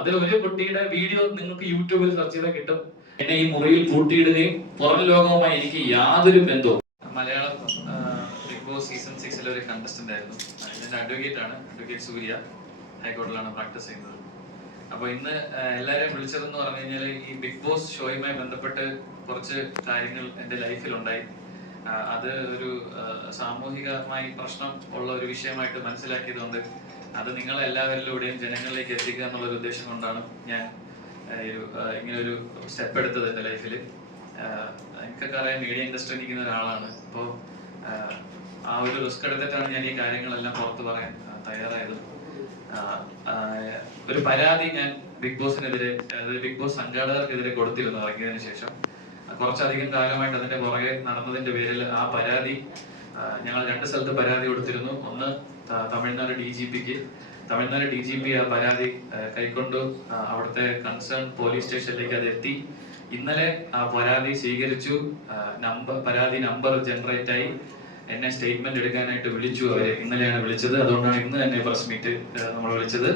അതിൽ ഒരു കുട്ടിയുടെ വീഡിയോ നിങ്ങൾക്ക് യൂട്യൂബിൽ സെർച്ച് ചെയ്താൽ കിട്ടും. എന്നെ ഈ മുറിയിൽ പൂട്ടിയിടുകയും പുറം ലോകവുമായി എനിക്ക് യാതൊരു ബന്ധവും. മലയാളം ബിഗ് ബോസ് സീസൺ 6 ഒരു കണ്ടസ്റ്റന്റ് ആയിരുന്നു. ഇതിന്റെ അഡ്വക്കേറ്റ് ആണ്, അഡ്വക്കേറ്റ് സൂര്യ, ഹൈക്കോടതിയിലാണ് പ്രാക്ടീസ് ചെയ്യുന്നത്. അപ്പൊ ഇന്ന് എല്ലാരെയും വിളിച്ചതെന്ന് പറഞ്ഞു കഴിഞ്ഞാൽ ഈ ബിഗ് ബോസ് ഷോയുമായി ബന്ധപ്പെട്ട് കുറച്ച് കാര്യങ്ങൾ എൻ്റെ ലൈഫിലുണ്ടായി. അത് ഒരു സാമൂഹികമായി പ്രശ്നം ഉള്ള ഒരു വിഷയമായിട്ട് മനസ്സിലാക്കിയതുകൊണ്ട് അത് നിങ്ങളെ എല്ലാവരിലൂടെയും ജനങ്ങളിലേക്ക് എത്തിക്കുക എന്നുള്ള ഒരു ഉദ്ദേശം കൊണ്ടാണ് ഞാൻ ഇങ്ങനെ ഒരു സ്റ്റെപ്പ് എടുത്തത് എൻ്റെ ലൈഫിൽ. എനിക്കൊക്കെ അറിയാം, മീഡിയ ഇൻഡസ്ട്രി നിൽക്കുന്ന ഒരാളാണ്. അപ്പോൾ ആ ഒരു റിസ്ക് എടുത്തിട്ടാണ് ഞാൻ ഈ കാര്യങ്ങളെല്ലാം പുറത്ത് പറയാൻ തയ്യാറായത്. ഒരു പരാതി ഞാൻ ബിഗ് ബോസിനെതിരെ, അതായത് ബിഗ് ബോസ് സംഘാടകർക്കെതിരെ കൊടുത്തിരുന്നു ഇറങ്ങിയതിനു ശേഷം. കുറച്ചധികം കാലമായിട്ട് അതിന്റെ പുറകെ നടന്നതിന്റെ പേരിൽ ആ പരാതി ഞങ്ങൾ 2 സ്ഥലത്ത് പരാതി കൊടുത്തിരുന്നു. ഒന്ന് തമിഴ്നാട് DGPക്ക്. തമിഴ്നാട് DGP ആ പരാതി കൈക്കൊണ്ടു അവിടുത്തെ കൺസേൺ പോലീസ് സ്റ്റേഷനിലേക്ക് അത് എത്തി. ഇന്നലെ ആ പരാതി സ്വീകരിച്ചു. പരാതി നമ്പർ ജനറേറ്റ് ആയി. എന്നെ സ്റ്റേറ്റ്മെന്റ് എടുക്കാനായിട്ട് വിളിച്ചു അവര്. ഇന്നലെയാണ് വിളിച്ചത്. അതുകൊണ്ടാണ് ഇന്ന് തന്നെ പ്രസ് മീറ്റ് നമ്മൾ വിളിച്ചത്.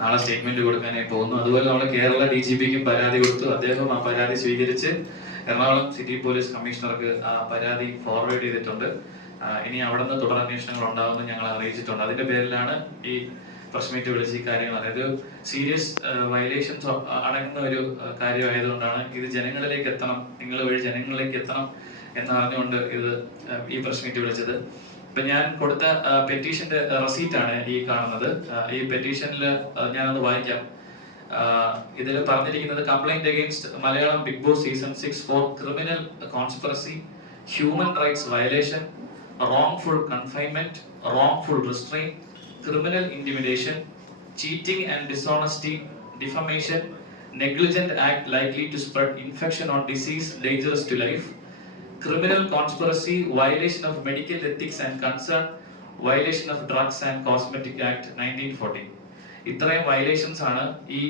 നാളെ സ്റ്റേറ്റ്മെന്റ് കൊടുക്കാനായി പോകുന്നു. അതുപോലെ നമ്മൾ കേരള DGPക്കും പരാതി കൊടുത്തു. അദ്ദേഹം ആ പരാതി സ്വീകരിച്ച് എറണാകുളം സിറ്റി പോലീസ് കമ്മീഷണർക്ക് ആ പരാതി ഫോർവേഡ് ചെയ്തിട്ടുണ്ട്. ഇനി അവിടെ നിന്ന് തുടർ അന്വേഷണങ്ങൾ ഉണ്ടാകുമെന്ന് ഞങ്ങൾ അറിയിച്ചിട്ടുണ്ട്. അതിന്റെ പേരിലാണ് ഈ പ്രസ് മീറ്റ് വിളിച്ച് ഈ കാര്യങ്ങൾ. അതായത് സീരിയസ് വയലേഷൻസ് അടങ്ങുന്ന ഒരു കാര്യമായതുകൊണ്ടാണ് ഇത് ജനങ്ങളിലേക്ക് എത്തണം, നിങ്ങൾ വഴി ജനങ്ങളിലേക്ക് എത്തണം എന്ന് അറിഞ്ഞുകൊണ്ട് ഈ പ്രസ് മീറ്റ് വിളിച്ചത്. ഇപ്പൊ ഞാൻ കൊടുത്ത പെറ്റീഷന്റെ റെസീറ്റ് ആണ് ഈ കാണുന്നത്. ഈ പെറ്റീഷനിൽ ഞാനൊന്ന് വായിക്കാം. ഇതിൽ പറഞ്ഞിരിക്കുന്നത് complaint against Malayalam Bigg Boss season 6 for criminal conspiracy, human rights violation, wrongful confinement, wrongful restraint, criminal intimidation, cheating and dishonesty, defamation, negligent act likely to spread infection or disease dangerous to life, criminal conspiracy, violation of medical ethics and concern, violation of Drugs and Cosmetic Act 1940. ഇത്രയും violations ആണ് ഈ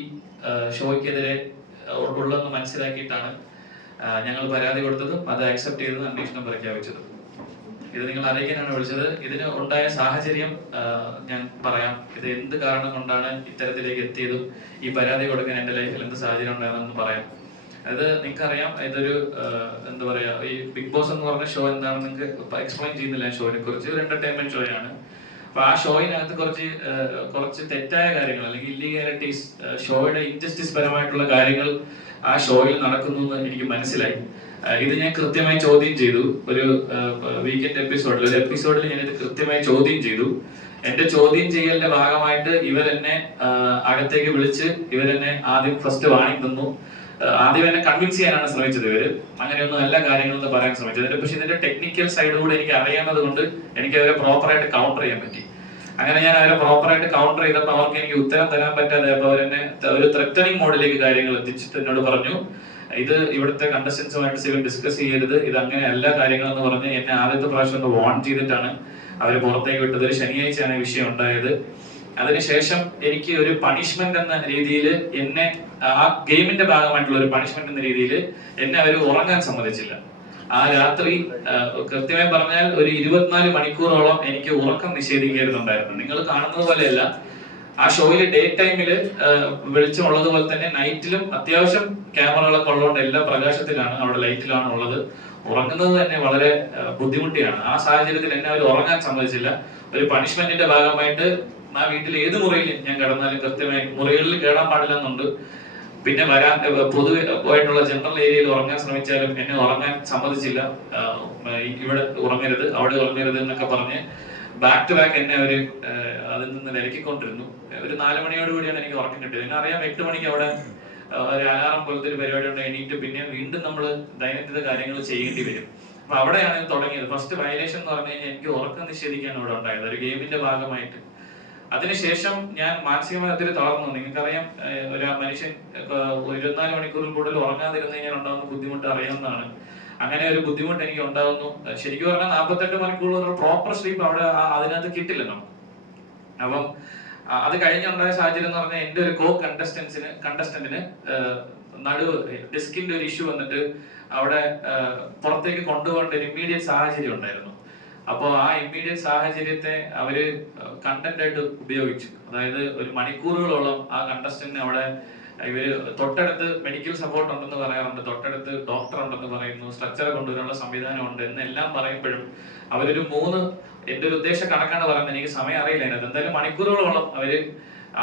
ഷോയ്ക്കെതിരെ ഉള്ളതെന്ന് മനസ്സിലാക്കിയിട്ടാണ് ഞങ്ങൾ പരാതി കൊടുത്തതും അത് accept ചെയ്തതും അന്വേഷണം പ്രഖ്യാപിച്ചതും. ഇത് നിങ്ങൾ അറിയിക്കാനാണ് വിളിച്ചത്. ഇതിന് ഉണ്ടായ സാഹചര്യം ഞാൻ പറയാം. ഇത് എന്ത് കാരണം കൊണ്ടാണ് ഇത്തരത്തിലേക്ക് എത്തിയതും ഈ പരാതി കൊടുക്കാൻ എൻ്റെ ലൈഫിൽ എന്ത് സാഹചര്യം ഉണ്ടായതെന്ന് പറയാം. അത് നിങ്ങൾക്കറിയാം, ഇതൊരു എന്താ പറയാ, ഈ ബിഗ് ബോസ് എന്ന് പറഞ്ഞ ഷോ എന്താണെന്ന് നിങ്ങൾക്ക് എക്സ്പ്ലെയിൻ ചെയ്യുന്നില്ല. ഷോയെ കുറിച്ച് ഒരു എന്റർടൈൻമെന്റ് ഷോയാണ്. അപ്പൊ ആ ഷോയിനകത്ത് കുറച്ച് തെറ്റായ കാര്യങ്ങൾ അല്ലെങ്കിൽ ഇല്ലീഗാലിറ്റീസ്, ഷോയുടെ ഇൻജസ്റ്റിസ് പരമായിട്ടുള്ള കാര്യങ്ങൾ ആ ഷോയിൽ നടക്കുന്നു എന്ന് എനിക്ക് മനസ്സിലായി. ഇത് ഞാൻ കൃത്യമായി ചോദ്യം ചെയ്തു. ഒരു വീക്കെൻഡ് എപ്പിസോഡിൽ ഞാൻ ഇത് കൃത്യമായി ചോദ്യം ചെയ്തു. എന്റെ ചോദ്യം ചെയ്യലിന്റെ ഭാഗമായിട്ട് ഇവരെന്നെ അകത്തേക്ക് വിളിച്ച് ഇവരെന്നെ ആദ്യം ഫസ്റ്റ് വാണിംഗ് തന്നു. ആദ്യം എന്നെ കൺവിൻസ് ചെയ്യാനാണ് ശ്രമിച്ചത് ഇവര്. അങ്ങനെയൊന്നും എല്ലാ കാര്യങ്ങളെന്ന് പറയാൻ ശ്രമിച്ചത്. പക്ഷെ ഇതിന്റെ ടെക്നിക്കൽ സൈഡ് കൂടെ എനിക്ക് അറിയാവുന്നത് കൊണ്ട് എനിക്ക് അവരെ പ്രോപ്പറായിട്ട് കൗണ്ടർ ചെയ്യാൻ പറ്റി. അങ്ങനെ ഞാൻ അവരെ പ്രോപ്പറായിട്ട് കൗണ്ടർ ചെയ്തപ്പോൾ അവർക്ക് എനിക്ക് ഉത്തരം തരാൻ പറ്റാതെ അവരെന്നെ ഒരു ത്രെറ്റനിങ് മോഡിലേക്ക് കാര്യങ്ങൾ എത്തിച്ചിട്ട് എന്നോട് പറഞ്ഞു, ഇത് ഇവിടുത്തെ കണ്ടസ്റ്റൻസുമായിട്ട് സിവിൽ ഡിസ്കസ് ചെയ്യരുത്, ഇത് അങ്ങനെ എല്ലാ കാര്യങ്ങളെന്ന് പറഞ്ഞ് എന്നെ ആദ്യത്തെ പ്രാവശ്യം ഒന്ന് വാൺ ചെയ്തിട്ടാണ് അവര് പുറത്തേക്ക് വിട്ടത്. ഒരു ശനിയാഴ്ചയാണ് ഈ വിഷയം ഉണ്ടായത്. അതിനുശേഷം എനിക്ക് ഒരു പണിഷ്മെന്റ് എന്ന രീതിയിൽ എന്നെ ആ ഗെയിമിന്റെ ഭാഗമായിട്ടുള്ള ഒരു പണിഷ്മെന്റ് എന്ന രീതിയിൽ എന്നെ അവർ ഉറങ്ങാൻ സമ്മതിച്ചില്ല. ആ രാത്രി കൃത്യമായി പറഞ്ഞാൽ ഒരു 24 മണിക്കൂറോളം എനിക്ക് ഉറക്കം നിഷേധിക്കുന്നുണ്ടായിരുന്നു. നിങ്ങൾ കാണുന്നത് പോലെയല്ല, ആ ഷോയിൽ ഡേ ടൈമില് വെളിച്ചമുള്ളത് പോലെ തന്നെ നൈറ്റിലും അത്യാവശ്യം ക്യാമറകളൊക്കെ ഉള്ളതുകൊണ്ട് എല്ലാ പ്രകാശത്തിലാണ്, അവിടെ ലൈറ്റിലാണ് ഉള്ളത്. ഉറങ്ങുന്നത് തന്നെ വളരെ ബുദ്ധിമുട്ടിയാണ്. ആ സാഹചര്യത്തിൽ എന്നെ അവർ ഉറങ്ങാൻ സമ്മതിച്ചില്ല. ഒരു പണിഷ്മെന്റിന്റെ ഭാഗമായിട്ട് ആ വീട്ടിൽ ഏത് മുറിയിൽ ഞാൻ കിടന്നാലും കൃത്യമായി മുറികളിൽ കേടാൻ പാടില്ലെന്നുണ്ട്. പിന്നെ പൊതുവായിട്ടുള്ള ജനറൽ ഏരിയയിൽ ഉറങ്ങാൻ ശ്രമിച്ചാലും എന്നെ ഉറങ്ങാൻ സമ്മതിച്ചില്ല. ഇവിടെ ഉറങ്ങരുത്, അവിടെ ഉറങ്ങരുത് എന്നൊക്കെ പറഞ്ഞ് ബാക്ക് ടു ബാക്ക് എന്നെ അവര് അതിൽ നിന്ന് വിലക്കിക്കൊണ്ടിരുന്നു. ഒരു 4 മണിയോടുകൂടിയാണ് എനിക്ക് ഉറക്കം കിട്ടിയത്. എന്നെ അറിയാം 8 മണിക്ക് അവിടെ ഒരു അലാറം പോലത്തെ ഒരു പരിപാടി ഉണ്ട്. എണീറ്റ് പിന്നെ വീണ്ടും നമ്മൾ ദൈനംദിന കാര്യങ്ങൾ ചെയ്യേണ്ടി വരും. അപ്പൊ അവിടെയാണ് ഇത് തുടങ്ങിയത്. ഫസ്റ്റ് വയലേഷൻ എന്ന് പറഞ്ഞു കഴിഞ്ഞാൽ എനിക്ക് ഉറക്കം നിഷേധിക്കാണ് ഇവിടെ ഉണ്ടായത്, ഒരു ഗെയിമിന്റെ ഭാഗമായിട്ട്. അതിനുശേഷം ഞാൻ മാനസികമായി ഒത്തിരി തളർന്നു. നിങ്ങൾക്കറിയാം, ഒരു മനുഷ്യൻ 24 മണിക്കൂറിൽ കൂടുതൽ ഉറങ്ങാതിരുന്നു കഴിഞ്ഞാൽ ഉണ്ടാകുന്ന ബുദ്ധിമുട്ട് അറിയാവുന്നതാണ്. അങ്ങനെ ഒരു ബുദ്ധിമുട്ട് എനിക്ക് ഉണ്ടാകുന്നു. ശരിക്കും പറഞ്ഞാൽ 48 മണിക്കൂർ പ്രോപ്പർ സ്ലീപ്പ് അവിടെ അതിനകത്ത് കിട്ടില്ലല്ലോ. അപ്പം അത് കഴിഞ്ഞുണ്ടായ സാഹചര്യം എന്ന് പറഞ്ഞാൽ എന്റെ ഒരു കണ്ടസ്റ്റന്റിന് നടുവ് ഡിസ്കിന്റെ ഒരു ഇഷ്യൂ വന്നിട്ട് അവിടെ പുറത്തേക്ക് കൊണ്ടുപോകേണ്ട ഒരു ഇമ്മീഡിയറ്റ് സാഹചര്യം ഉണ്ടായിരുന്നു. അപ്പോൾ ആ ഇമ്മീഡിയറ്റ് സാഹചര്യത്തെ അവര് കണ്ടന്റ് ആയിട്ട് ഉപയോഗിച്ചു. അതായത് ഒരു മണിക്കൂറുകളോളം ആ കണ്ടസ്റ്റന്റിന് അവിടെ ഇവര് തൊട്ടടുത്ത് മെഡിക്കൽ സപ്പോർട്ട് ഉണ്ടെന്ന് പറയാറുണ്ട്, തൊട്ടടുത്ത് ഡോക്ടർ ഉണ്ടെന്ന് പറയുന്നു, സ്ട്രക്ചർ കൊണ്ടുവരാനുള്ള സംവിധാനം ഉണ്ട് എന്നെല്ലാം പറയുമ്പോഴും അവരൊരു എന്റെ ഒരു ഉദ്ദേശ കണക്കാണ് പറയുന്നത്, എനിക്ക് സമയം അറിയില്ല അതിനകത്ത്. എന്തായാലും മണിക്കൂറുകളോളം അവര്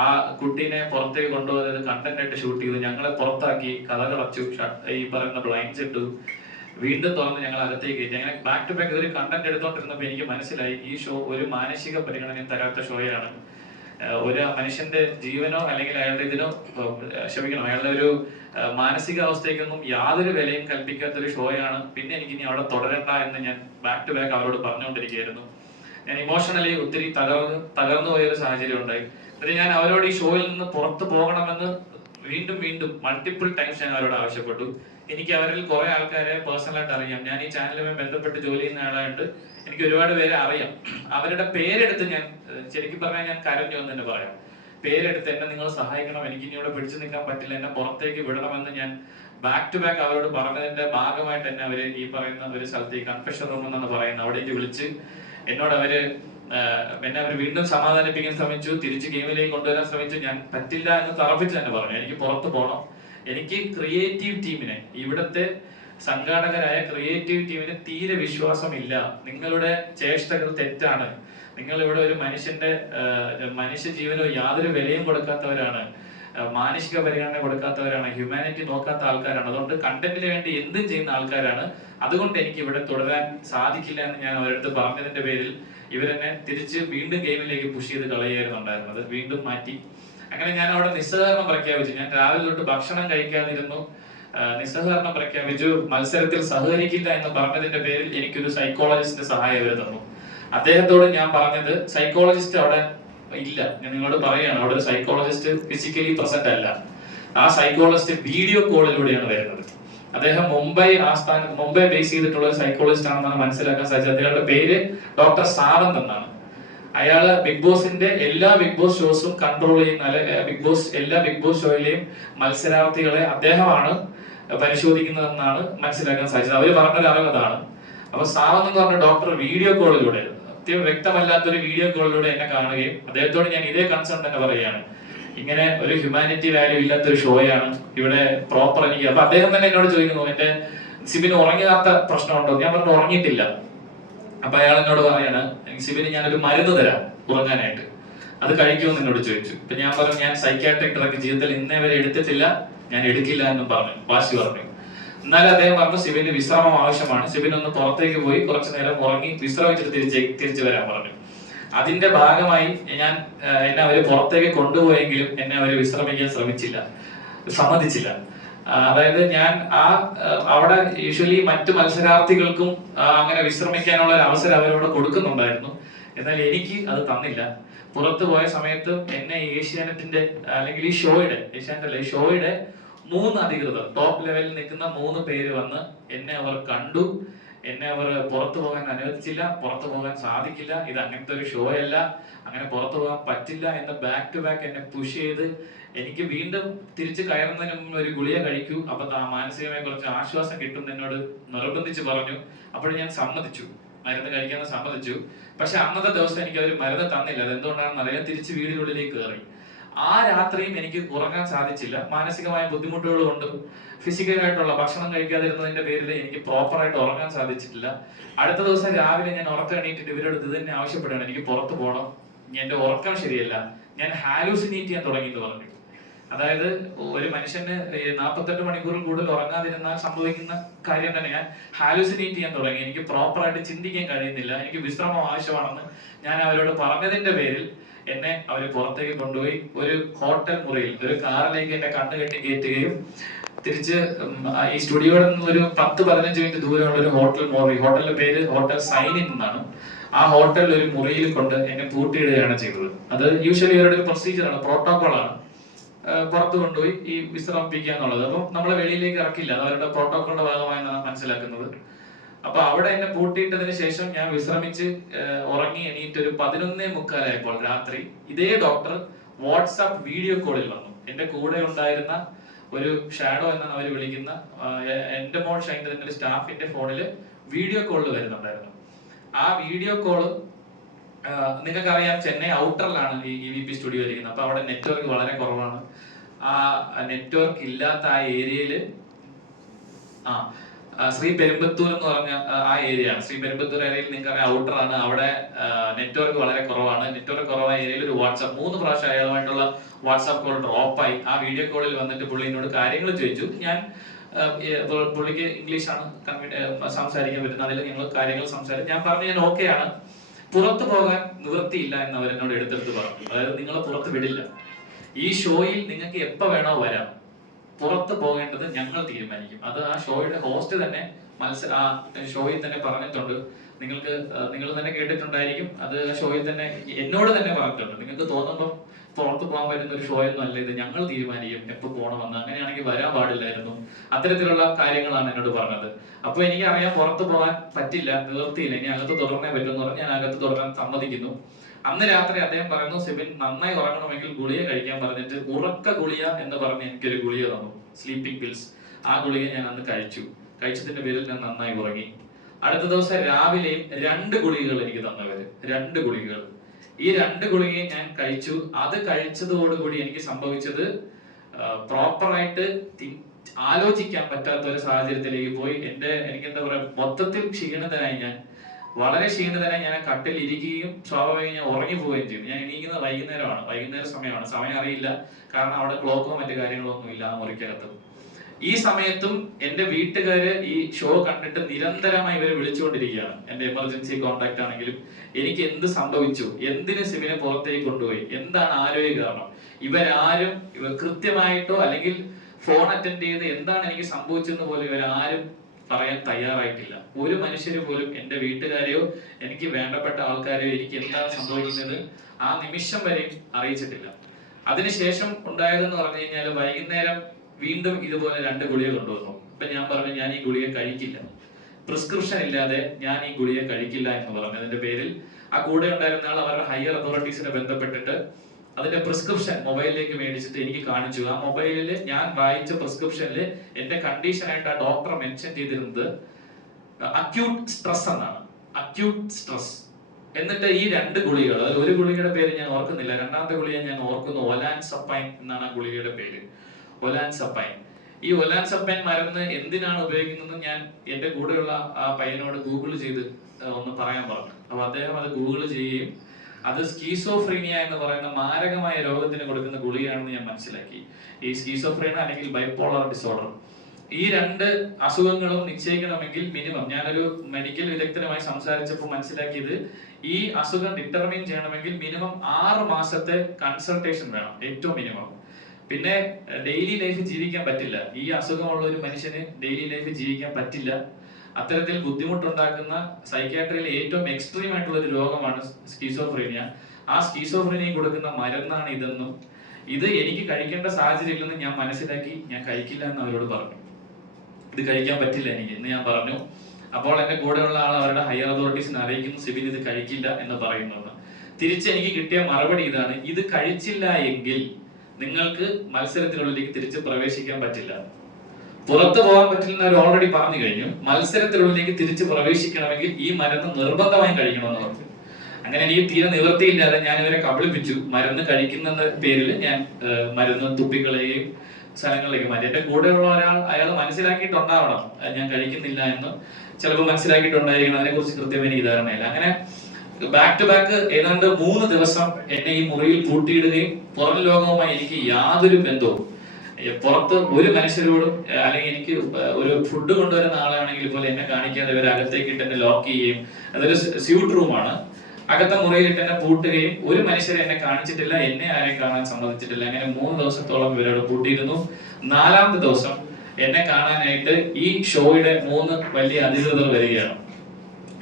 ആ കുട്ടീനെ പുറത്തേക്ക് കൊണ്ടുപോയത് കണ്ടന്റ് ആയിട്ട് ഷൂട്ട് ചെയ്തു. ഞങ്ങളെ പുറത്താക്കി, കഥകളച്ചു, ഈ പറയുന്ന ബ്ലൈൻഡ്സ് ഇട്ടു, വീണ്ടും തുറന്ന് ഞങ്ങൾ അകത്തേക്ക് കയറ്റി. അങ്ങനെ ബാക്ക് ടു ബാക്ക് ഒരു കണ്ടന്റ് എടുത്തോണ്ടിരുന്നപ്പോൾ എനിക്ക് മനസ്സിലായി ഈ ഷോ ഒരു മാനസിക പരിഗണനയും തരാത്ത ഷോയാണ്. ഒരു മനുഷ്യന്റെ ജീവനോ അല്ലെങ്കിൽ അയാളുടെ ഇതിനോ ക്ഷമിക്കണം, അയാളുടെ ഒരു മാനസികാവസ്ഥയ്ക്കൊന്നും യാതൊരു വിലയും കൽപ്പിക്കാത്ത ഒരു ഷോയാണ്. പിന്നെ എനിക്ക് ഇനി അവിടെ തുടരണ്ട എന്ന് ഞാൻ ബാക്ക് ടു ബാക്ക് അവരോട് പറഞ്ഞുകൊണ്ടിരിക്കുകയായിരുന്നു. ഞാൻ ഇമോഷണലി ഒത്തിരി തകർന്നു പോയൊരു സാഹചര്യം ഉണ്ടായി. എന്നിട്ട് ഞാൻ അവരോട് ഈ ഷോയിൽ നിന്ന് പുറത്തു പോകണമെന്ന് വീണ്ടും വീണ്ടും മൾട്ടിപ്പിൾ ടൈംസ് ഞാൻ അവരോട് ആവശ്യപ്പെട്ടു. എനിക്ക് അവരിൽ കുറെ ആൾക്കാരെ പേഴ്സണലായിട്ട് അറിയാം. ഞാൻ ഈ ചാനലുമായി ബന്ധപ്പെട്ട് ജോലി ചെയ്യുന്ന ആളായിട്ട് എനിക്ക് ഒരുപാട് പേരെ അറിയാം. അവരുടെ പേരെടുത്ത് ഞാൻ ശരിക്കും പറഞ്ഞാൽ ഞാൻ കരഞ്ഞു എന്ന് തന്നെ പറയാം. പേരെടുത്ത് എന്നെ നിങ്ങൾ സഹായിക്കണം, എനിക്ക് ഇനി ഇവിടെ പിടിച്ചു നിൽക്കാൻ പറ്റില്ല, എന്നെ പുറത്തേക്ക് വിടണമെന്ന് ഞാൻ ബാക്ക് ടു ബാക്ക് അവരോട് പറഞ്ഞതിന്റെ ഭാഗമായിട്ട് എന്നെ അവര് ഈ പറയുന്ന ഒരു സ്ഥലത്ത്, ഈ കൺഫെഷൻ റൂം എന്ന് പറയുന്ന അവിടേക്ക് വിളിച്ച് എന്നോട് എന്നെ അവർ വീണ്ടും സമാധാനിപ്പിക്കാൻ ശ്രമിച്ചു, തിരിച്ച് ഗെയിമിലേക്ക് കൊണ്ടുവരാൻ ശ്രമിച്ചു. ഞാൻ പറ്റില്ല എന്ന് തറപ്പിച്ച് തന്നെ പറഞ്ഞു, എനിക്ക് പുറത്ത് പോകണം. എനിക്ക് ക്രിയേറ്റീവ് ടീമിനെ, ഇവിടുത്തെ സംഘാടകരായ ക്രിയേറ്റീവ് ടീമിന് തീരെ വിശ്വാസമില്ല. നിങ്ങളുടെ ചേഷ്ടകൾ തെറ്റാണ്. നിങ്ങൾ ഇവിടെ ഒരു മനുഷ്യ ജീവനോ യാതൊരു വിലയും കൊടുക്കാത്തവരാണ്, മാനുഷിക പരിഗണന കൊടുക്കാത്തവരാണ്, ഹ്യൂമാനിറ്റി നോക്കാത്ത ആൾക്കാരാണ്, അതുകൊണ്ട് കണ്ടന്റിന് വേണ്ടി എന്തും ചെയ്യുന്ന ആൾക്കാരാണ്. അതുകൊണ്ട് എനിക്ക് ഇവിടെ തുടരാൻ സാധിക്കില്ല എന്ന് ഞാൻ അവരടുത്ത് പറഞ്ഞതിന്റെ പേരിൽ ഇവരെന്നെ തിരിച്ച് വീണ്ടും ഗെയിമിലേക്ക് പുഷ് ചെയ്ത് കളയായിരുന്നുണ്ടായിരുന്നത്. വീണ്ടും മാറ്റി. അങ്ങനെ ഞാൻ അവിടെ നിസ്സഹകരണം പ്രഖ്യാപിച്ചു. ഞാൻ രാവിലെ തൊട്ട് ഭക്ഷണം കഴിക്കാതിരുന്നു, നിസ്സഹകരണം പ്രഖ്യാപിച്ചു. മത്സരത്തിൽ സഹകരിക്കില്ല എന്ന് പറഞ്ഞതിന്റെ പേരിൽ എനിക്കൊരു സൈക്കോളജിസ്റ്റിന്റെ സഹായം അവർ തന്നു. അദ്ദേഹത്തോട് ഞാൻ പറഞ്ഞത്, സൈക്കോളജിസ്റ്റ് അവിടെ ഇല്ല, ഞാൻ നിങ്ങളോട് പറയുകയാണ്, അവിടെ ഒരു സൈക്കോളജിസ്റ്റ് ഫിസിക്കലി പ്രസന്റ് അല്ല. ആ സൈക്കോളജിസ്റ്റ് വീഡിയോ കോളിലൂടെയാണ് വരുന്നത്. അദ്ദേഹം മുംബൈ ബേസ് ചെയ്തിട്ടുള്ള ഒരു സൈക്കോളജിസ്റ്റ് ആണെന്നാണ് മനസ്സിലാക്കാൻ സാധിച്ചത്. അദ്ദേഹത്തിന്റെ പേര് ഡോക്ടർ സാവന്ത് എന്നാണ്. അയാള് ബിഗ് ബോസിന്റെ എല്ലാ ബിഗ് ബോസ് ഷോസും കൺട്രോൾ ചെയ്യുന്ന, എല്ലാ ബിഗ് ബോസ് ഷോയിലെയും മത്സരാർത്ഥികളെ അദ്ദേഹമാണ് പരിശോധിക്കുന്നതെന്നാണ് മനസ്സിലാക്കാൻ സാധിച്ചത്. അവര് പറഞ്ഞൊരു അറിവ് അതാണ്. അപ്പൊ സാവന്ത് എന്ന് പറഞ്ഞ ഡോക്ടർ വീഡിയോ കോളിലൂടെ, വ്യക്തമല്ലാത്തൊരു വീഡിയോ കോളിലൂടെ എന്നെ കാണുകയും അദ്ദേഹത്തോട് ഞാൻ ഇതേ കൺസേൺ തന്നെ പറയുകയാണ്, ഇങ്ങനെ ഒരു ഹ്യൂമാനിറ്റി വാല്യൂ ഇല്ലാത്തൊരു ഷോയാണ് ഇവിടെ പ്രോപ്പർ എനിക്ക്. അപ്പൊ അദ്ദേഹം തന്നെ എന്നോട് ചോദിക്കുന്നു, എന്റെ സിബിന് ഉറങ്ങാത്ത പ്രശ്നമുണ്ടോ? ഞാൻ പറഞ്ഞു ഉറങ്ങിയിട്ടില്ല. അപ്പൊ അയാൾ എന്നോട് പറയാണ്, സിബിന് ഞാനൊരു മരുന്ന് തരാം ഉറങ്ങാനായിട്ട്, അത് കഴിക്കുമെന്ന് എന്നോട് ചോദിച്ചു. അപ്പൊ ഞാൻ പറഞ്ഞു, ഞാൻ സൈക്യാട്രിക് ഡ്രഗ് ജീവിതത്തിൽ ഇന്നേ വരെ എടുത്തിട്ടില്ല, ഞാൻ എടുക്കില്ല എന്നും വാശി പറഞ്ഞു. എന്നാലും അദ്ദേഹം പറഞ്ഞു, സിബിന് വിശ്രമം ആവശ്യമാണ്, സിബിൻ ഒന്ന് പുറത്തേക്ക് പോയി കുറച്ചു നേരം ഉറങ്ങി വിശ്രമിച്ചിട്ട് തിരിച്ചു വരാൻ പറഞ്ഞു. അതിന്റെ ഭാഗമായി എന്നെ അവര് പുറത്തേക്ക് കൊണ്ടുപോയെങ്കിലും എന്നെ അവര് വിശ്രമിക്കാൻ സമ്മതിച്ചില്ല. അതായത് ഞാൻ അവിടെ യൂഷ്വലി മറ്റു മത്സരാർത്ഥികൾക്കും അങ്ങനെ വിശ്രമിക്കാനുള്ള ഒരു അവസരം അവരോട് കൊടുക്കുന്നുണ്ടായിരുന്നു. എന്നാൽ എനിക്ക് അത് തന്നില്ല. പുറത്തു പോയ സമയത്ത് എന്നെ ഏഷ്യാനെറ്റിന്റെ അല്ലെങ്കിൽ ഈ ഷോയുടെ 3 അധികൃതർ, ടോപ്പ് ലെവലിൽ നിൽക്കുന്ന 3 പേര് വന്ന് എന്നെ അവർ കണ്ടു. എന്നെ അവർ പുറത്തു പോകാൻ അനുവദിച്ചില്ല, പുറത്തു പോകാൻ സാധിക്കില്ല, ഇത് അങ്ങനത്തെ ഒരു ഷോ അല്ല, അങ്ങനെ പുറത്തു പോകാൻ പറ്റില്ല എന്ന് ബാക്ക് ടു ബാക്ക് എന്നെ പുഷ് ചെയ്ത് എനിക്ക് വീണ്ടും തിരിച്ച് കയറുന്നതിന് മുമ്പ് ഒരു ഗുളിക കഴിക്കൂ, അപ്പൊ മാനസികമായി കുറച്ച് ആശ്വാസം കിട്ടും എന്നോട് നിർബന്ധിച്ച് പറഞ്ഞു. അപ്പോൾ ഞാൻ സമ്മതിച്ചു, മരുന്ന് കഴിക്കാൻ സമ്മതിച്ചു. പക്ഷെ അന്നത്തെ ദിവസം എനിക്ക് അവർ മരുന്ന് തന്നില്ല. അതെന്തുകൊണ്ടാണെന്ന് അറിയാൻ തിരിച്ച് വീടിനുള്ളിലേക്ക് കയറി. ആ രാത്രിയും എനിക്ക് ഉറങ്ങാൻ സാധിച്ചില്ല. മാനസികമായ ബുദ്ധിമുട്ടുകൾ കൊണ്ടും ഫിസിക്കലായിട്ടുള്ള ഭക്ഷണം കഴിക്കാതിരുന്നതിന്റെ പേരിൽ എനിക്ക് പ്രോപ്പറായിട്ട് ഉറങ്ങാൻ സാധിച്ചിട്ടില്ല. അടുത്ത ദിവസം രാവിലെ ഞാൻ ഉറക്കം എണീറ്റിട്ട് ഇവരോട് ഇത് തന്നെ ആവശ്യപ്പെടുകയാണ്, എനിക്ക് പുറത്തു പോകണം, എന്റെ ഉറക്കം ശരിയല്ല, ഞാൻ ഹാലൂസിനേറ്റ് ചെയ്യാൻ തുടങ്ങി എന്ന് പറഞ്ഞു. അതായത് ഒരു മനുഷ്യന് 48 മണിക്കൂറിൽ കൂടുതൽ ഉറങ്ങാതിരുന്നാൽ സംഭവിക്കുന്ന കാര്യം തന്നെ, ഞാൻ ഹാലൂസിനേറ്റ് ചെയ്യാൻ തുടങ്ങി, എനിക്ക് പ്രോപ്പറായിട്ട് ചിന്തിക്കാൻ കഴിയുന്നില്ല, എനിക്ക് വിശ്രമം ആവശ്യമാണെന്ന് ഞാൻ അവരോട് പറഞ്ഞതിന്റെ പേരിൽ എന്നെ അവര് പുറത്തേക്ക് കൊണ്ടുപോയി ഒരു ഹോട്ടൽ മുറിയിൽ, ഒരു കാറിലേക്ക് എന്നെ കണ്ണുകെട്ടി കയറ്റുകയും തിരിച്ച് ഈ സ്റ്റുഡിയോയിൽ നിന്ന് ഒരു 10-15 മിനിറ്റ് ദൂരമുള്ള ഒരു ഹോട്ടലിന്റെ പേര് ഹോട്ടൽ സൈനിൻ എന്നാണ്. ആ ഹോട്ടലിൽ ഒരു മുറിയിൽ കൊണ്ട് എന്നെ പൂട്ടിയിടുകയാണ് ചെയ്തത്. അത് യൂഷ്വലി ഇവരുടെ ഒരു പ്രൊസീജിയറാണ്, പ്രോട്ടോകോളാണ്. പുറത്തു കൊണ്ടുപോയി ഈ വിശ്രമിപ്പിക്കുക എന്നുള്ളത്. അപ്പം നമ്മളെ വെളിയിലേക്ക് ഇറക്കില്ല, അത് അവരുടെ പ്രോട്ടോകോളിന്റെ ഭാഗമായെന്നാണ് മനസ്സിലാക്കുന്നത്. അപ്പൊ അവിടെ എന്നെ പൂട്ടിയിട്ടതിന് ശേഷം ഞാൻ വിശ്രമിച്ച് ഉറങ്ങി എണീറ്റ് ഒരു 11:45 രാത്രി ഇതേ ഡോക്ടർ വാട്സാപ്പ് വീഡിയോ കോളിൽ വന്നു. എന്റെ കൂടെ ഉണ്ടായിരുന്ന ഒരു ഷാഡോ എന്നാണ് അവർ വിളിക്കുന്ന എന്റെ മോൾ ഷൈൻ സ്റ്റാഫിന്റെ ഫോണില് വീഡിയോ കോളിൽ വരുന്നുണ്ടായിരുന്നു. ആ വീഡിയോ കോള് നിങ്ങൾക്കറിയാം, ചെന്നൈ ഔട്ടറിലാണ് ഈ EVP സ്റ്റുഡിയോ ഇരിക്കുന്നത്. അപ്പൊ അവിടെ നെറ്റ്വർക്ക് വളരെ കുറവാണ്. ആ നെറ്റ്വർക്ക് ഇല്ലാത്ത ആ ഏരിയയില് ശ്രീ പെരുമ്പത്തൂർ എന്ന് പറഞ്ഞ ആ ഏരിയയാണ്. ശ്രീ പെരുമ്പത്തൂർ ഏരിയയിൽ നിങ്ങൾക്കറിയാം ഔട്ടറാണ്. അവിടെ നെറ്റ്വർക്ക് വളരെ കുറവാണ്. നെറ്റ്വർക്ക് കുറവായ ഏരിയയിൽ ഒരു വാട്സാപ്പ് 3 പ്രാവശ്യം അയാളുമായിട്ടുള്ള വാട്സാപ്പ് കോൾ ഡ്രോപ്പായി. ആ വീഡിയോ കോളിൽ വന്നിട്ട് പുള്ളി എന്നോട് കാര്യങ്ങൾ ചോദിച്ചു. ഞാൻ പുള്ളിക്ക് ഇംഗ്ലീഷാണ് സംസാരിക്കാൻ പറ്റുന്നത്. അതിൽ ഞങ്ങൾ കാര്യങ്ങൾ സംസാരിച്ചു. ഞാൻ പറഞ്ഞു ഞാൻ ഓക്കെയാണ്, പുറത്തു പോകാൻ നിവൃത്തിയില്ല എന്ന് അവരെന്നോട് എടുത്തെടുത്ത് പറഞ്ഞു. അതായത് നിങ്ങളെ പുറത്ത് വിടില്ല, ഈ ഷോയിൽ നിങ്ങൾക്ക് എപ്പോ വേണോ വരാം, പുറത്ത് പോകേണ്ടത് ഞങ്ങൾ തീരുമാനിക്കും. അത് ആ ഷോയുടെ ഹോസ്റ്റ് തന്നെ ആ ഷോയിൽ തന്നെ പറഞ്ഞിട്ടുണ്ട്. നിങ്ങൾ തന്നെ കേട്ടിട്ടുണ്ടായിരിക്കും. അത് ഷോയിൽ തന്നെ എന്നോട് തന്നെ പറഞ്ഞിട്ടുണ്ട്. നിങ്ങൾക്ക് തോന്നുമ്പോൾ പുറത്ത് പോകാൻ പറ്റുന്ന ഒരു ഷോ ഒന്നും അല്ല ഇത്, ഞങ്ങൾ തീരുമാനിക്കും എപ്പോൾ പോകണമെന്ന്. അങ്ങനെയാണെങ്കിൽ വരാൻ പാടില്ലായിരുന്നു. അത്തരത്തിലുള്ള കാര്യങ്ങളാണ് എന്നോട് പറഞ്ഞത്. അപ്പൊ എനിക്കറിയാം പുറത്ത് പോകാൻ പറ്റില്ല, നിവൃത്തിയില്ല, ഇനി അകത്ത് തുടർന്നേ പറ്റുമെന്ന് പറഞ്ഞ് ഞാൻ അകത്ത് തുടരാൻ സമ്മതിക്കുന്നു. അന്ന് രാത്രി അദ്ദേഹം പറയുന്നു, സിബിൻ നന്നായി ഉറങ്ങണമെങ്കിൽ ഗുളിക കഴിക്കാൻ പറഞ്ഞിട്ട് ഉറക്ക ഗുളിക എന്ന് പറഞ്ഞ് എനിക്കൊരു ഗുളിക തന്നു, സ്ലീപ്പിംഗ് പിൽസ്. ആ ഗുളിക ഞാൻ അന്ന് കഴിച്ചതിന്റെ പേരിൽ ഞാൻ നന്നായി ഉറങ്ങി. അടുത്ത ദിവസം രാവിലെയും 2 ഗുളികകൾ എനിക്ക് തന്നവര്, 2 ഗുളികകൾ. ഈ 2 ഗുളികയും ഞാൻ കഴിച്ചു. അത് കഴിച്ചതോടുകൂടി എനിക്ക് സംഭവിച്ചത് പ്രോപ്പറായിട്ട് ആലോചിക്കാൻ പറ്റാത്ത ഒരു സാഹചര്യത്തിലേക്ക് പോയി. എനിക്ക് എന്താ പറയാ, മൊത്തത്തിൽ ക്ഷീണിതനായി. ഞാൻ വളരെ ക്ഷീണിതനായി. ഞാൻ കട്ടിൽ ഇരിക്കുകയും സ്വാഭാവികം ഞാൻ ഉറങ്ങി പോവുകയും ചെയ്തു. ഞാൻ എണീക്കുന്നത് വൈകുന്നേര സമയമാണ്. സമയം അറിയില്ല, കാരണം അവിടെ ക്ലോക്കോ മറ്റു കാര്യങ്ങളോ ഒന്നും ഇല്ല ആ മുറിക്കകത്ത്. ഈ സമയത്തും എന്റെ വീട്ടുകാര് ഈ ഷോ കണ്ടിട്ട് നിരന്തരമായി ഇവരെ വിളിച്ചുകൊണ്ടിരിക്കുകയാണ്. എന്റെ എമർജൻസി കോൺടാക്ട് ആണെങ്കിലും എനിക്ക് എന്ത് സംഭവിച്ചു, എന്തിന് സിബിനെ പുറത്തേക്ക് കൊണ്ടുപോയി, എന്താണ് ആരോഗ്യ കാരണം, ഇവർ കൃത്യമായിട്ടോ അല്ലെങ്കിൽ ഫോൺ അറ്റൻഡ് ചെയ്ത് എന്താണ് എനിക്ക് സംഭവിച്ചെന്ന് പോലും ഇവരാരും പറയാൻ തയ്യാറായിട്ടില്ല. ഒരു മനുഷ്യര് പോലും, എന്റെ വീട്ടുകാരെയോ എനിക്ക് വേണ്ടപ്പെട്ട ആൾക്കാരെയോ എനിക്ക് എന്താണ് സംഭവിക്കുന്നത് ആ നിമിഷം വരെയും അറിയിച്ചിട്ടില്ല. അതിനുശേഷം ഉണ്ടായതെന്ന് പറഞ്ഞു കഴിഞ്ഞാൽ വൈകുന്നേരം വീണ്ടും ഇതുപോലെ 2 ഗുളിക കൊണ്ടുവന്നു. അപ്പൊ ഞാൻ പറഞ്ഞു ഞാൻ ഈ ഗുളിക കഴിക്കില്ല, പ്രിസ്ക്രിപ്ഷൻ ഇല്ലാതെ ഞാൻ ഈ ഗുളിക കഴിക്കില്ല എന്ന് പറഞ്ഞു. അതിന്റെ പേരിൽ ആ കൂടെ ഉണ്ടായിരുന്ന ആൾ അവരുടെ ഹയർ അതോറിറ്റീസിനെ ബന്ധപ്പെട്ടിട്ട് അതിന്റെ പ്രിസ്ക്രിപ്ഷൻ മൊബൈലിലേക്ക് മേടിച്ചിട്ട് എനിക്ക് കാണിച്ചു. ആ മൊബൈലിൽ ഞാൻ വായിച്ച പ്രിസ്ക്രിപ്ഷനിൽ എന്റെ കണ്ടീഷൻ ആയിട്ട് ആ ഡോക്ടർ മെൻഷൻ ചെയ്തിരുന്നത് അക്യൂട്ട് സ്ട്രെസ് എന്നാണ്, അക്യൂട്ട് സ്ട്രെസ്. എന്നിട്ട് ഈ 2 ഗുളികകൾ, അതിൽ ഒരു ഗുളികയുടെ പേര് ഞാൻ ഓർക്കുന്നില്ല, രണ്ടാമത്തെ ഗുളിക ഞാൻ ഓർക്കുന്നു, ഒലാൻസപ്പൈൻ എന്നാണ് ആ ഗുളികയുടെ പേര്, ഒലാൻസപ്പൈൻ. ഈ ഒലാൻസപ്പൈൻ മരുന്ന് എന്തിനാണ് ഉപയോഗിക്കുന്നത് ഞാൻ എന്റെ കൂടെയുള്ള ആ പയ്യനോട് ഗൂഗിൾ ചെയ്ത് ഒന്ന് പറയാൻ പറഞ്ഞു. അപ്പൊ അദ്ദേഹം അത് ഗൂഗിൾ ചെയ്യുകയും അത് സ്കീസോഫ്രീനിയ എന്ന് പറയുന്ന മാരകമായ രോഗത്തിന് കൊടുക്കുന്ന ഗുളികയാണെന്ന് ഞാൻ മനസ്സിലാക്കി. ഈ സ്കീസോഫ്രീനിയ അല്ലെങ്കിൽ ബൈപോളർ ഡിസോർഡർ, ഈ 2 അസുഖങ്ങളും നിശ്ചയിക്കണമെങ്കിൽ മിനിമം, ഞാനൊരു മെഡിക്കൽ വിദഗ്ധനുമായി സംസാരിച്ചപ്പോൾ മനസ്സിലാക്കിയത് ഈ അസുഖം ഡിറ്റർമിൻ ചെയ്യണമെങ്കിൽ മിനിമം 6 മാസത്തെ കൺസൾട്ടേഷൻ വേണം, ഏറ്റവും മിനിമം. പിന്നെ ഡെയിലി ലൈഫ് ജീവിക്കാൻ പറ്റില്ല. ഈ അസുഖമുള്ള ഒരു മനുഷ്യന് ഡെയിലി ലൈഫ് ജീവിക്കാൻ പറ്റില്ല. അത്തരത്തിൽ ബുദ്ധിമുട്ടുണ്ടാക്കുന്ന സൈക്യാട്രിയിലെ ഏറ്റവും എക്സ്ട്രീം ആയിട്ടുള്ള ഒരു രോഗമാണ് സ്കീസോഫ്രീനിയ. ആ സ്കീസോഫ്രീനിയ കൊടുക്കുന്ന മരുന്നാണ് ഇതെന്നും ഇത് എനിക്ക് കഴിക്കേണ്ട സാഹചര്യം ഇല്ലെന്ന് ഞാൻ മനസ്സിലാക്കി ഞാൻ കഴിക്കില്ല എന്ന് അവരോട് പറഞ്ഞു. ഇത് കഴിക്കാൻ പറ്റില്ല എനിക്ക് എന്ന് ഞാൻ പറഞ്ഞു. അപ്പോൾ എന്റെ കൂടെയുള്ള ആൾ അവരുടെ ഹയർ അതോറിറ്റീസിനെ അറിയിക്കുന്നു, സിബിൻ ഇത് കഴിക്കില്ല എന്ന് പറയുന്നത്. തിരിച്ച് എനിക്ക് കിട്ടിയ മറുപടി ഇതാണ്, ഇത് കഴിച്ചില്ല എങ്കിൽ നിങ്ങൾക്ക് മത്സരത്തിനുള്ളിലേക്ക് തിരിച്ച് പ്രവേശിക്കാൻ പറ്റില്ല. പുറത്തു പോകാൻ പറ്റില്ലെന്ന് അവർ ഓൾറെഡി പറഞ്ഞു കഴിഞ്ഞു. മത്സരത്തിനുള്ളിലേക്ക് തിരിച്ച് പ്രവേശിക്കണമെങ്കിൽ ഈ മരുന്ന് നിർബന്ധമായും കഴിക്കണമെന്ന് പറഞ്ഞു. അങ്ങനെ എനിക്ക് തീരെ നിവൃത്തിയില്ലാതെ ഞാൻ ഇവരെ കബളിപ്പിച്ചു. മരുന്ന് കഴിക്കുന്ന പേരിൽ ഞാൻ മരുന്ന് തുപ്പിക്കളയുകയും സ്ഥലങ്ങളിലേക്ക് മാറ്റി. എന്റെ കൂടെയുള്ള അയാൾ മനസ്സിലാക്കിയിട്ടുണ്ടാവണം ഞാൻ കഴിക്കുന്നില്ല എന്ന്, ചിലപ്പോൾ മനസ്സിലാക്കിയിട്ടുണ്ടായിരിക്കണം, അതിനെ കുറിച്ച് കൃത്യമായി എനിക്ക് ധാരണയില്ല. അങ്ങനെ ബാക്ക് ടു ബാക്ക് ഏതാണ്ട് 3 ദിവസം എന്നെ ഈ മുറിയിൽ പൂട്ടിയിടുകയും പുറം ലോകവുമായി എനിക്ക് യാതൊരു ബന്ധവും, പുറത്ത് ഒരു മനുഷ്യരോടും, അല്ലെങ്കിൽ എനിക്ക് ഒരു ഫുഡ് കൊണ്ടുവരുന്ന ആളാണെങ്കിൽ പോലും എന്നെ കാണിക്കാതെ ഇവർ അകത്തേക്ക് ഇട്ട് എന്നെ ലോക്ക് ചെയ്യുകയും, അതൊരു സ്യൂട്ട് റൂമാണ്, അകത്തെ മുറിയിൽ ഇട്ട് എന്നെ പൂട്ടുകയും ഒരു മനുഷ്യരെ എന്നെ കാണിച്ചിട്ടില്ല, എന്നെ ആരെയും കാണാൻ സമ്മതിച്ചിട്ടില്ല. അങ്ങനെ 3 ദിവസത്തോളം ഇവരോട് പൂട്ടിയിരുന്നു. 4ാമത്തെ ദിവസം എന്നെ കാണാനായിട്ട് ഈ ഷോയുടെ 3 വലിയ അധികൃതർ വരികയാണ്.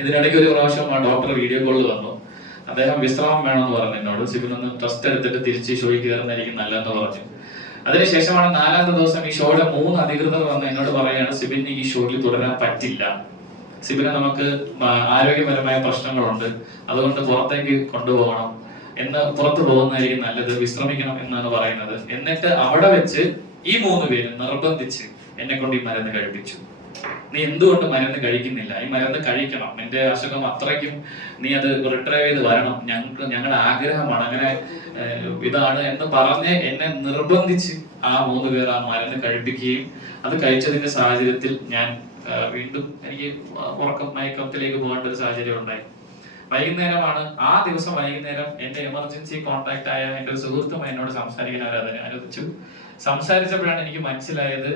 ഇതിനിടയ്ക്ക് ഒരു പ്രാവശ്യം ആ ഡോക്ടർ വീഡിയോ കോളിൽ വന്നു. അദ്ദേഹം വിശ്രാമം വേണമെന്ന് പറഞ്ഞു എന്നോട്, സിബിനൊന്ന് ട്രസ്റ്റ് എടുത്തിട്ട് തിരിച്ച് ഷോയിൽ കയറുന്നതായിരിക്കും നല്ലതെന്ന് പറഞ്ഞു. അതിനുശേഷമാണ് 4ാമത്തെ ദിവസം ഈ ഷോയുടെ 3 അധികൃതർ വന്ന് എന്നോട് പറയുകയാണ്, സിബിന് ഈ ഷോയിൽ തുടരാൻ പറ്റില്ല, സിബിന് നമുക്ക് ആരോഗ്യപരമായ പ്രശ്നങ്ങളുണ്ട്, അതുകൊണ്ട് പുറത്തേക്ക് കൊണ്ടുപോകണം എന്ന്, പുറത്തു പോകുന്നതായിരിക്കും നല്ലത്, വിശ്രമിക്കണം എന്നാണ് പറയുന്നത്. എന്നിട്ട് അവിടെ വെച്ച് ഈ 3 പേരും നിർബന്ധിച്ച് എന്നെ കൊണ്ട് ഈ മരുന്ന് കഴിപ്പിച്ചു. നീ എന്തുകൊണ്ട് മരുന്ന് കഴിക്കുന്നില്ല? ഈ മരുന്ന് കഴിക്കണം, നിന്റെ അസുഖം അത്രയ്ക്കും, നീ അത് റിട്രൈവ് ചെയ്ത് വരണം, ഞങ്ങളുടെ ആഗ്രഹമാണ്, അങ്ങനെ ഇതാണ് എന്ന് പറഞ്ഞ് എന്നെ നിർബന്ധിച്ച് ആ 3 പേർ ആ മരുന്ന് കഴിപ്പിക്കുകയും അത് കഴിച്ചതിന്റെ സാഹചര്യത്തിൽ ഞാൻ വീണ്ടും എനിക്ക് മയക്കത്തിലേക്ക് പോകേണ്ട ഒരു സാഹചര്യം ഉണ്ടായി. വൈകുന്നേരമാണ് ആ ദിവസം വൈകുന്നേരം എന്റെ എമർജൻസി കോൺടാക്ട് ആയ എന്റെ ഒരു സുഹൃത്തും എന്നോട് സംസാരിക്കാൻ അവർ അതിനെ അനുവദിച്ചു. സംസാരിച്ചപ്പോഴാണ് എനിക്ക് മനസ്സിലായത്,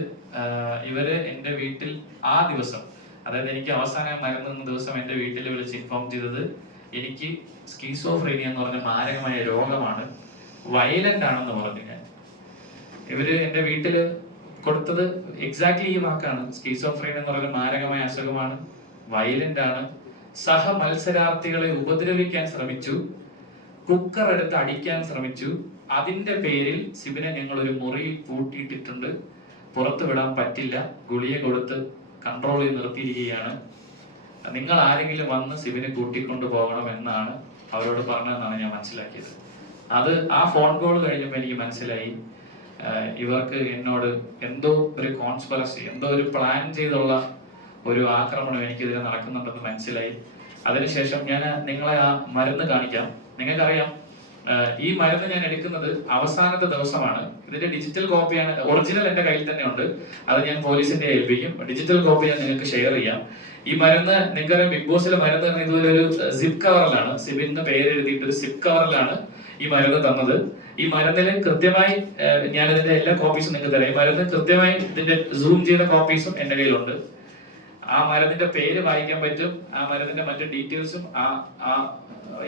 ഇവര് എന്റെ വീട്ടിൽ ആ ദിവസം, അതായത് എനിക്ക് അവസാനം മരുന്ന് നിന്ന ദിവസം എന്റെ വീട്ടിൽ വിളിച്ച് ഇൻഫോം ചെയ്തത് എനിക്ക് സ്കീസോഫ്രീനിയ എന്ന് പറഞ്ഞ മാരകമായ രോഗമാണ്, വയലന്റ് ആണെന്ന് പറഞ്ഞു. ഞാൻ ഇവര് എന്റെ വീട്ടില് കൊടുത്തത് എക്സാക്ട്ലി ഈ വാക്കാണ്. സ്കീസോഫ്രീനിയ എന്ന് പറഞ്ഞ മാരകമായ അസുഖമാണ്, വയലന്റ് ആണ്, സഹ മത്സരാർത്ഥികളെ ഉപദ്രവിക്കാൻ ശ്രമിച്ചു, കുക്കർ എടുത്ത് അടിക്കാൻ ശ്രമിച്ചു, അതിന്റെ പേരിൽ സിബിനെ ഞങ്ങൾ ഒരു മുറിയിൽ പൂട്ടിയിട്ടിട്ടുണ്ട്, പുറത്തു വിടാൻ പറ്റില്ല, ഗുളിക കൊടുത്ത് കൺട്രോൾ ചെയ്ത് നിർത്തിയിരിക്കുകയാണ്, നിങ്ങൾ ആരെങ്കിലും വന്ന് സിബിനെ കൂട്ടിക്കൊണ്ടു പോകണം എന്നാണ് അവരോട് പറഞ്ഞതെന്നാണ് ഞാൻ മനസ്സിലാക്കിയത്. അത് ആ ഫോൺ കോൾ കഴിഞ്ഞപ്പോൾ എനിക്ക് മനസ്സിലായി, ഇവർക്ക് എന്നോട് എന്തോ ഒരു കോൺസ്പിറസി, എന്തോ ഒരു പ്ലാൻ ചെയ്തുള്ള ഒരു ആക്രമണം എനിക്കെതിരെ നടക്കുന്നുണ്ടെന്ന് മനസ്സിലായി. അതിനുശേഷം ഞാൻ നിങ്ങളെ ആ മരുന്ന് കാണിക്കാം. നിങ്ങൾക്കറിയാം, ഈ മരുന്ന് ഞാൻ എടുക്കുന്നത് അവസാനത്തെ ദിവസമാണ്. ഇതിന്റെ ഡിജിറ്റൽ കോപ്പിയാണ്, ഒറിജിനൽ എന്റെ കയ്യിൽ തന്നെ ഉണ്ട്, അത് ഞാൻ പോലീസിന്റെ ഏൽപ്പിക്കും. ഡിജിറ്റൽ കോപ്പി ഞാൻ നിങ്ങൾക്ക് ഷെയർ ചെയ്യാം. ഈ മരുന്ന് നിങ്ങൾക്കറിയാം, ബിഗ് ബോസിലെ മരുന്ന് തന്നെ ഇതുപോലെ ഒരു സിപ്പ് കവറിലാണ്, സിബിന്റെ പേര് എഴുതിയിട്ട് ഒരു സിപ്പ് കവറിലാണ് ഈ മരുന്ന് തന്നത്. ഈ മരുന്നില് കൃത്യമായി ഞാൻ ഇതിന്റെ എല്ലാ കോപ്പീസും നിങ്ങൾക്ക് തരാം. ഈ മരുന്ന് കൃത്യമായി ഇതിന്റെ സൂം ചെയ്ത കോപ്പീസും എന്റെ കയ്യിലുണ്ട്. ആ മരുന്നിന്റെ പേര് വായിക്കാൻ പറ്റും, ആ മരുന്നിന്റെ മറ്റു ഡീറ്റെയിൽസും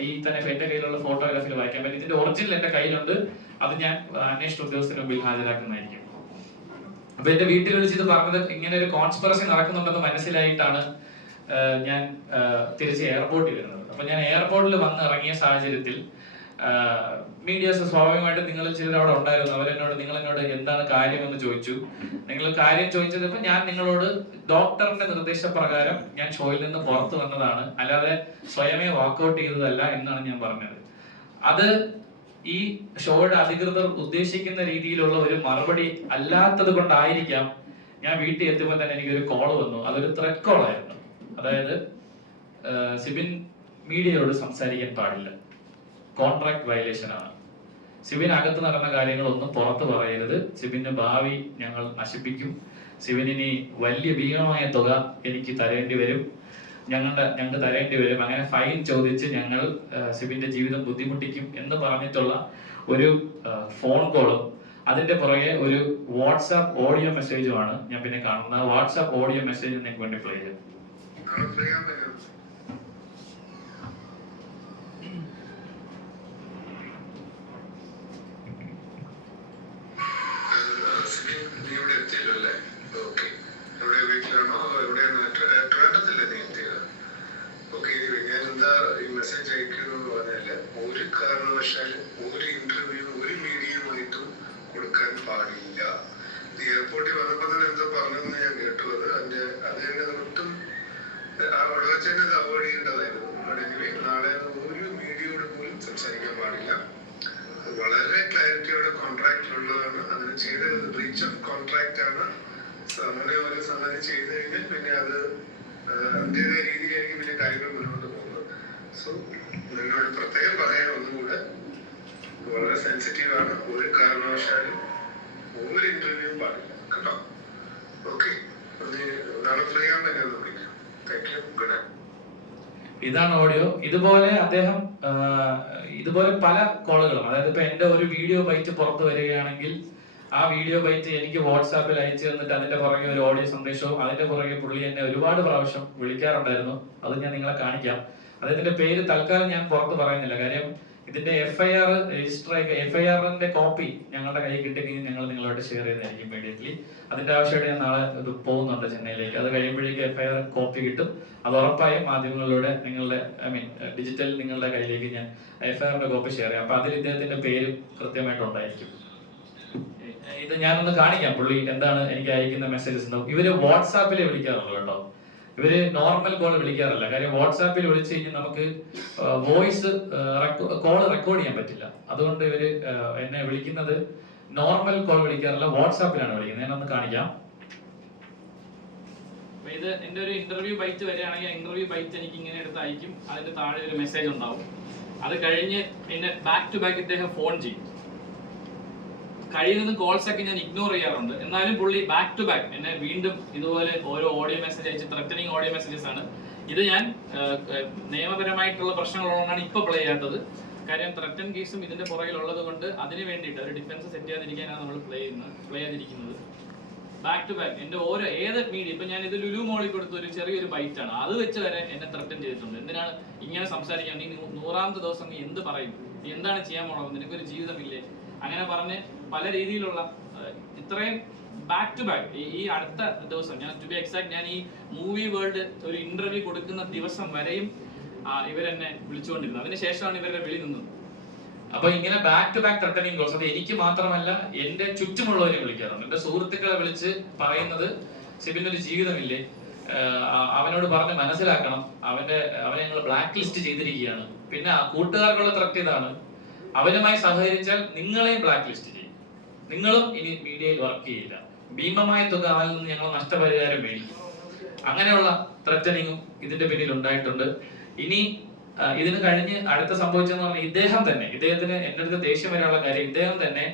ഈ തന്നെ എന്റെ കയ്യിലുള്ള ഫോട്ടോഗ്രാഫിയിൽ വായിക്കാൻ പറ്റും. ഇതിന്റെ ഒറിജിനൽ എന്റെ കയ്യിലുണ്ട്, അത് ഞാൻ അന്വേഷണ ഉദ്യോഗസ്ഥന് മുമ്പിൽ ഹാജരാക്കുന്നതായിരിക്കും. അപ്പൊ എന്റെ വീട്ടിൽ വിളിച്ച് ഇത് പറഞ്ഞത് ഇങ്ങനെ ഒരു കോൺസ്പിറസി നടക്കുന്നുണ്ടെന്ന് മനസ്സിലായിട്ടാണ് ഞാൻ തിരിച്ച് എയർപോർട്ടിൽ വരുന്നത്. അപ്പൊ ഞാൻ എയർപോർട്ടിൽ വന്ന് ഇറങ്ങിയ സാഹചര്യത്തിൽ മീഡിയാസ് സ്വാഭാവികമായിട്ട് നിങ്ങൾ ചിലർ അവിടെ ഉണ്ടായിരുന്നു. നിങ്ങൾ എന്നോട് എന്താണ് കാര്യമെന്ന് ചോദിച്ചു. നിങ്ങൾ കാര്യം ചോദിച്ചപ്പോൾ ഞാൻ നിങ്ങളോട് ഡോക്ടറിന്റെ നിർദ്ദേശപ്രകാരം ഞാൻ ഷോയിൽ നിന്ന് പുറത്തു വന്നതാണ്, അല്ലാതെ സ്വയമേ വാക്കൗട്ട് ചെയ്തതല്ല എന്നാണ് ഞാൻ പറഞ്ഞത്. അത് ഈ ഷോയുടെ അധികൃതർ ഉദ്ദേശിക്കുന്ന രീതിയിലുള്ള ഒരു മറുപടി അല്ലാത്തത് കൊണ്ടായിരിക്കാം ഞാൻ വീട്ടിൽ എത്തുമ്പോൾ തന്നെ എനിക്കൊരു കോൾ വന്നു. അതൊരു ത്രെഡ് കോൾ ആയിരുന്നു. അതായത് സിബിൻ മീഡിയയോട് സംസാരിക്കാൻ പാടില്ല, കോൺട്രാക്ട് വയലേഷൻ ആണ്, സിബിൻ അകത്ത് നടന്ന കാര്യങ്ങളൊന്നും പുറത്തു പറയരുത്, സിബിന്റെ ഭാവി ഞങ്ങൾ നശിപ്പിക്കും, സിബിനി വലിയ ഭീമമായ തുക എനിക്ക് തരേണ്ടി വരും, ഞങ്ങൾക്ക് തരേണ്ടി വരും, അങ്ങനെ ഫൈൻ ചോദിച്ച് ഞങ്ങൾ സിബിന്റെ ജീവിതം ബുദ്ധിമുട്ടിക്കും എന്ന് പറഞ്ഞിട്ടുള്ള ഒരു ഫോൺ കോളും അതിന്റെ പുറകെ ഒരു വാട്സാപ്പ് ഓഡിയോ മെസ്സേജുമാണ് ഞാൻ പിന്നെ കാണുന്നത്. വാട്സാപ്പ് ഓഡിയോ മെസ്സേജ് നിങ്ങൾക്ക് വേണ്ടി പ്ലേ ചെയ്യാം. മെസ്സേജ് അയക്കുന്നു പറഞ്ഞാല് ഒരു കാരണവശാലും ഒരു ഇന്റർവ്യൂ ഒരു മീഡിയയുമായിട്ടും കൊടുക്കാൻ പാടില്ല. എയർപോർട്ടിൽ വന്നപ്പോൾ തന്നെ എന്താ പറഞ്ഞതെന്ന് ഞാൻ കേട്ടു. അത് തന്നെ ഒട്ടും അവിടെ വെച്ച് തന്നെ അത് അവോയ്ഡ് ചെയ്യേണ്ടതായിരുന്നു. നാളെ ഒരു മീഡിയയോട് പോലും സംസാരിക്കാൻ പാടില്ല. വളരെ ക്ലാരിറ്റിയോടെ കോൺട്രാക്ട് ഉള്ളതാണ്. അതിന് ചെയ്തത് ബ്രീച്ച് ഓഫ് കോൺട്രാക്ട് ആണ്. അങ്ങനെ ഒരു സംഗതി ചെയ്തു കഴിഞ്ഞാൽ പിന്നെ അത് അതിൻ്റെതായ രീതിയിലായിരിക്കും പിന്നെ കാര്യങ്ങൾ മുന്നോട്ട് പോകുന്നത്. സോ നിങ്ങളോട് പ്രത്യേകം പറയാൻ ഒന്നുകൂടെ, വളരെ സെൻസിറ്റീവ് ആണ്. ഒരു കാരണവശാലും ഒരു ഇന്റർവ്യൂ പാടില്ല കേട്ടോ. ഓക്കെ, നാളെ ഫ്രീ ആകാൻ തന്നെ വിളിക്കാം. Thank you, good night. ഇതാണ് ഓഡിയോ. ഇതുപോലെ അദ്ദേഹം ഇതുപോലെ പല കോളുകളും, അതായത് ഇപ്പൊ എന്റെ ഒരു വീഡിയോ ബൈറ്റ് പുറത്തു വരികയാണെങ്കിൽ ആ വീഡിയോ ബൈറ്റ് എനിക്ക് വാട്സാപ്പിൽ അയച്ചു തന്നിട്ട് അതിന്റെ പുറകെ ഒരു ഓഡിയോ സന്ദേശവും അതിന്റെ പുറകെ പുള്ളി എന്നെ ഒരുപാട് പ്രാവശ്യം വിളിക്കാറുണ്ടായിരുന്നു. അത് ഞാൻ നിങ്ങളെ കാണിക്കാം. അദ്ദേഹത്തിന്റെ പേര് തൽക്കാലം ഞാൻ പുറത്ത് പറയുന്നില്ല, കാര്യം ഇതിന്റെ FIR രജിസ്റ്റർ FIRന്റെ കോപ്പി ഞങ്ങളുടെ കയ്യിൽ കിട്ടിയെങ്കിൽ ഞങ്ങൾ നിങ്ങളോട് ഷെയർ ചെയ്യുന്നതായിരിക്കും ഇമ്മീഡിയറ്റ്ലി. അതിന്റെ ആവശ്യമായിട്ട് ഞാൻ നാളെ ഇത് പോകുന്നുണ്ട് ചെന്നൈയിലേക്ക്. അത് കഴിയുമ്പോഴേക്ക് FIR കോപ്പി കിട്ടും. അത് ഉറപ്പായും മാധ്യമങ്ങളിലൂടെ നിങ്ങളുടെ ഡിജിറ്റൽ നിങ്ങളുടെ കയ്യിലേക്ക് ഞാൻ FIRന്റെ കോപ്പി ഷെയർ ചെയ്യാം. അപ്പൊ അതിൽ ഇദ്ദേഹത്തിന്റെ പേരും കൃത്യമായിട്ടുണ്ടായിരിക്കും. ഇത് ഞാനൊന്ന് കാണിക്കാം, പുള്ളി എന്താണ് എനിക്ക് അയക്കുന്ന മെസ്സേജസ് ഉണ്ടാവും. ഇവര് വാട്സാപ്പിലെ വിളിക്കാറുള്ളൂ കേട്ടോ, ഇവര് നോർമൽ കോൾ വിളിക്കാറില്ല. കാര്യം വാട്സാപ്പിൽ വിളിച്ചു കഴിഞ്ഞാൽ നമുക്ക് വോയിസ് കോൾ റെക്കോർഡ് ചെയ്യാൻ പറ്റില്ല. അതുകൊണ്ട് ഇവര് എന്നെ വിളിക്കുന്നത് നോർമൽ കോൾ വിളിക്കാറില്ല, വാട്സാപ്പിലാണ് വിളിക്കുന്നത്. ഞാനൊന്ന് കാണിക്കാം. അപ്പൊ ഇത് എൻ്റെ ഒരു ഇന്റർവ്യൂ ബൈറ്റ് വരികയാണെങ്കിൽ ഇന്റർവ്യൂ ബൈറ്റ് എനിക്ക് ഇങ്ങനെ എടുത്ത് അയക്കും, അതിന്റെ താഴെ ഒരു മെസ്സേജ് ഉണ്ടാവും. അത് കഴിഞ്ഞ് പിന്നെ ബാക്ക് ടു ബാക്ക് ഇദ്ദേഹം ഫോൺ ചെയ്യും. കഴിയുന്നതും കോൾസ് ഒക്കെ ഞാൻ ഇഗ്നോർ ചെയ്യാറുണ്ട്, എന്നാലും പുള്ളി ബാക്ക് ടു ബാക്ക് എന്നെ വീണ്ടും ഇതുപോലെ ഓരോ ഓഡിയോ മെസ്സേജ് അയച്ച് ത്രട്ടനിങ് ഓഡിയോ മെസ്സേജസ് ആണ്. ഇത് ഞാൻ നിയമപരമായിട്ടുള്ള പ്രശ്നങ്ങളുള്ളതാണ് ഇപ്പൊ പ്ലേ ചെയ്യാത്തത്. കാര്യം ത്രട്ടൻ കേസും ഇതിന്റെ പുറകിലുള്ളത് കൊണ്ട് അതിന് വേണ്ടിയിട്ട് ഒരു ഡിഫൻസ് സെറ്റ് ചെയ്യാതിരിക്കാനാണ് നമ്മൾ പ്ലേ ചെയ്തിരിക്കുന്നത്. ബാക്ക് ടു ബാക്ക് എന്റെ ഓരോ ഏത് മീഡിയ, ഇപ്പൊ ഞാൻ ഇത് ലുലു മോളിൽ കൊടുത്ത ഒരു ചെറിയൊരു ബൈറ്റ് ആണ്, അത് വെച്ച് വരെ എന്നെ ത്രട്ടൻ ചെയ്തിട്ടുണ്ട്. എന്തിനാണ് ഇങ്ങനെ സംസാരിക്കാൻ, നീ 100ാമത്തെ ദിവസം നീ എന്ത് പറയും, നീ എന്താണ് ചെയ്യാൻ പോണത്, നിനക്കൊരു ജീവിതമില്ലേ, അങ്ങനെ പറഞ്ഞ് പല രീതിയിലുള്ള ഇത്രയും ബാക്ക് ടു ബാക്ക്. ഈ അടുത്ത ദിവസം ഞാൻ ടു ബി എക്സാക്ട് ഞാൻ ഈ മൂവി വേൾഡ് ഒരു ഇന്റർവ്യൂ കൊടുക്കുന്ന ദിവസം വരെയും ഇവരെന്നെ വിളിച്ചുകൊണ്ടിരുന്നു. അതിനുശേഷമാണ് ഇവരുടെ വിളി നിന്നത്. അപ്പൊ ഇങ്ങനെ back to back threatening calls അത് എനിക്ക് മാത്രമല്ല എന്റെ ചുറ്റുമുള്ളവരെ വിളിക്കാറുണ്ട്. എന്റെ സുഹൃത്തുക്കളെ വിളിച്ച് പറയുന്നത് സിബിനൊരു ജീവിതമില്ലേ, അവനോട് പറഞ്ഞ് മനസ്സിലാക്കണം, അവനെ ഞങ്ങൾ ബ്ലാക്ക് ലിസ്റ്റ് ചെയ്തിരിക്കുകയാണ്. പിന്നെ കൂട്ടുകാർക്കുള്ള ത്രട്ട് ഇതാണ്, അവനുമായി സഹകരിച്ചാൽ നിങ്ങളെയും ബ്ലാക്ക് ലിസ്റ്റ് ചെയ്യും, നിങ്ങളും ഇനി മീഡിയയിൽ വർക്ക് ചെയ്യില്ല, ഭീമമായ തുക അതിൽ നിന്ന് ഞങ്ങൾ നഷ്ടപരിഹാരം മേടിക്കും. അങ്ങനെയുള്ള ത്രട്ടനിങ്ങും ഇതിന്റെ പിന്നിൽ ഉണ്ടായിട്ടുണ്ട്. ഇനി ഇതിന് കഴിഞ്ഞ് അടുത്ത സംഭവിച്ചെന്ന് പറഞ്ഞാൽ ഇദ്ദേഹത്തിന് എന്റെ അടുത്ത് ദേഷ്യം വരാനുള്ള കാര്യം, ഇദ്ദേഹം തന്നെ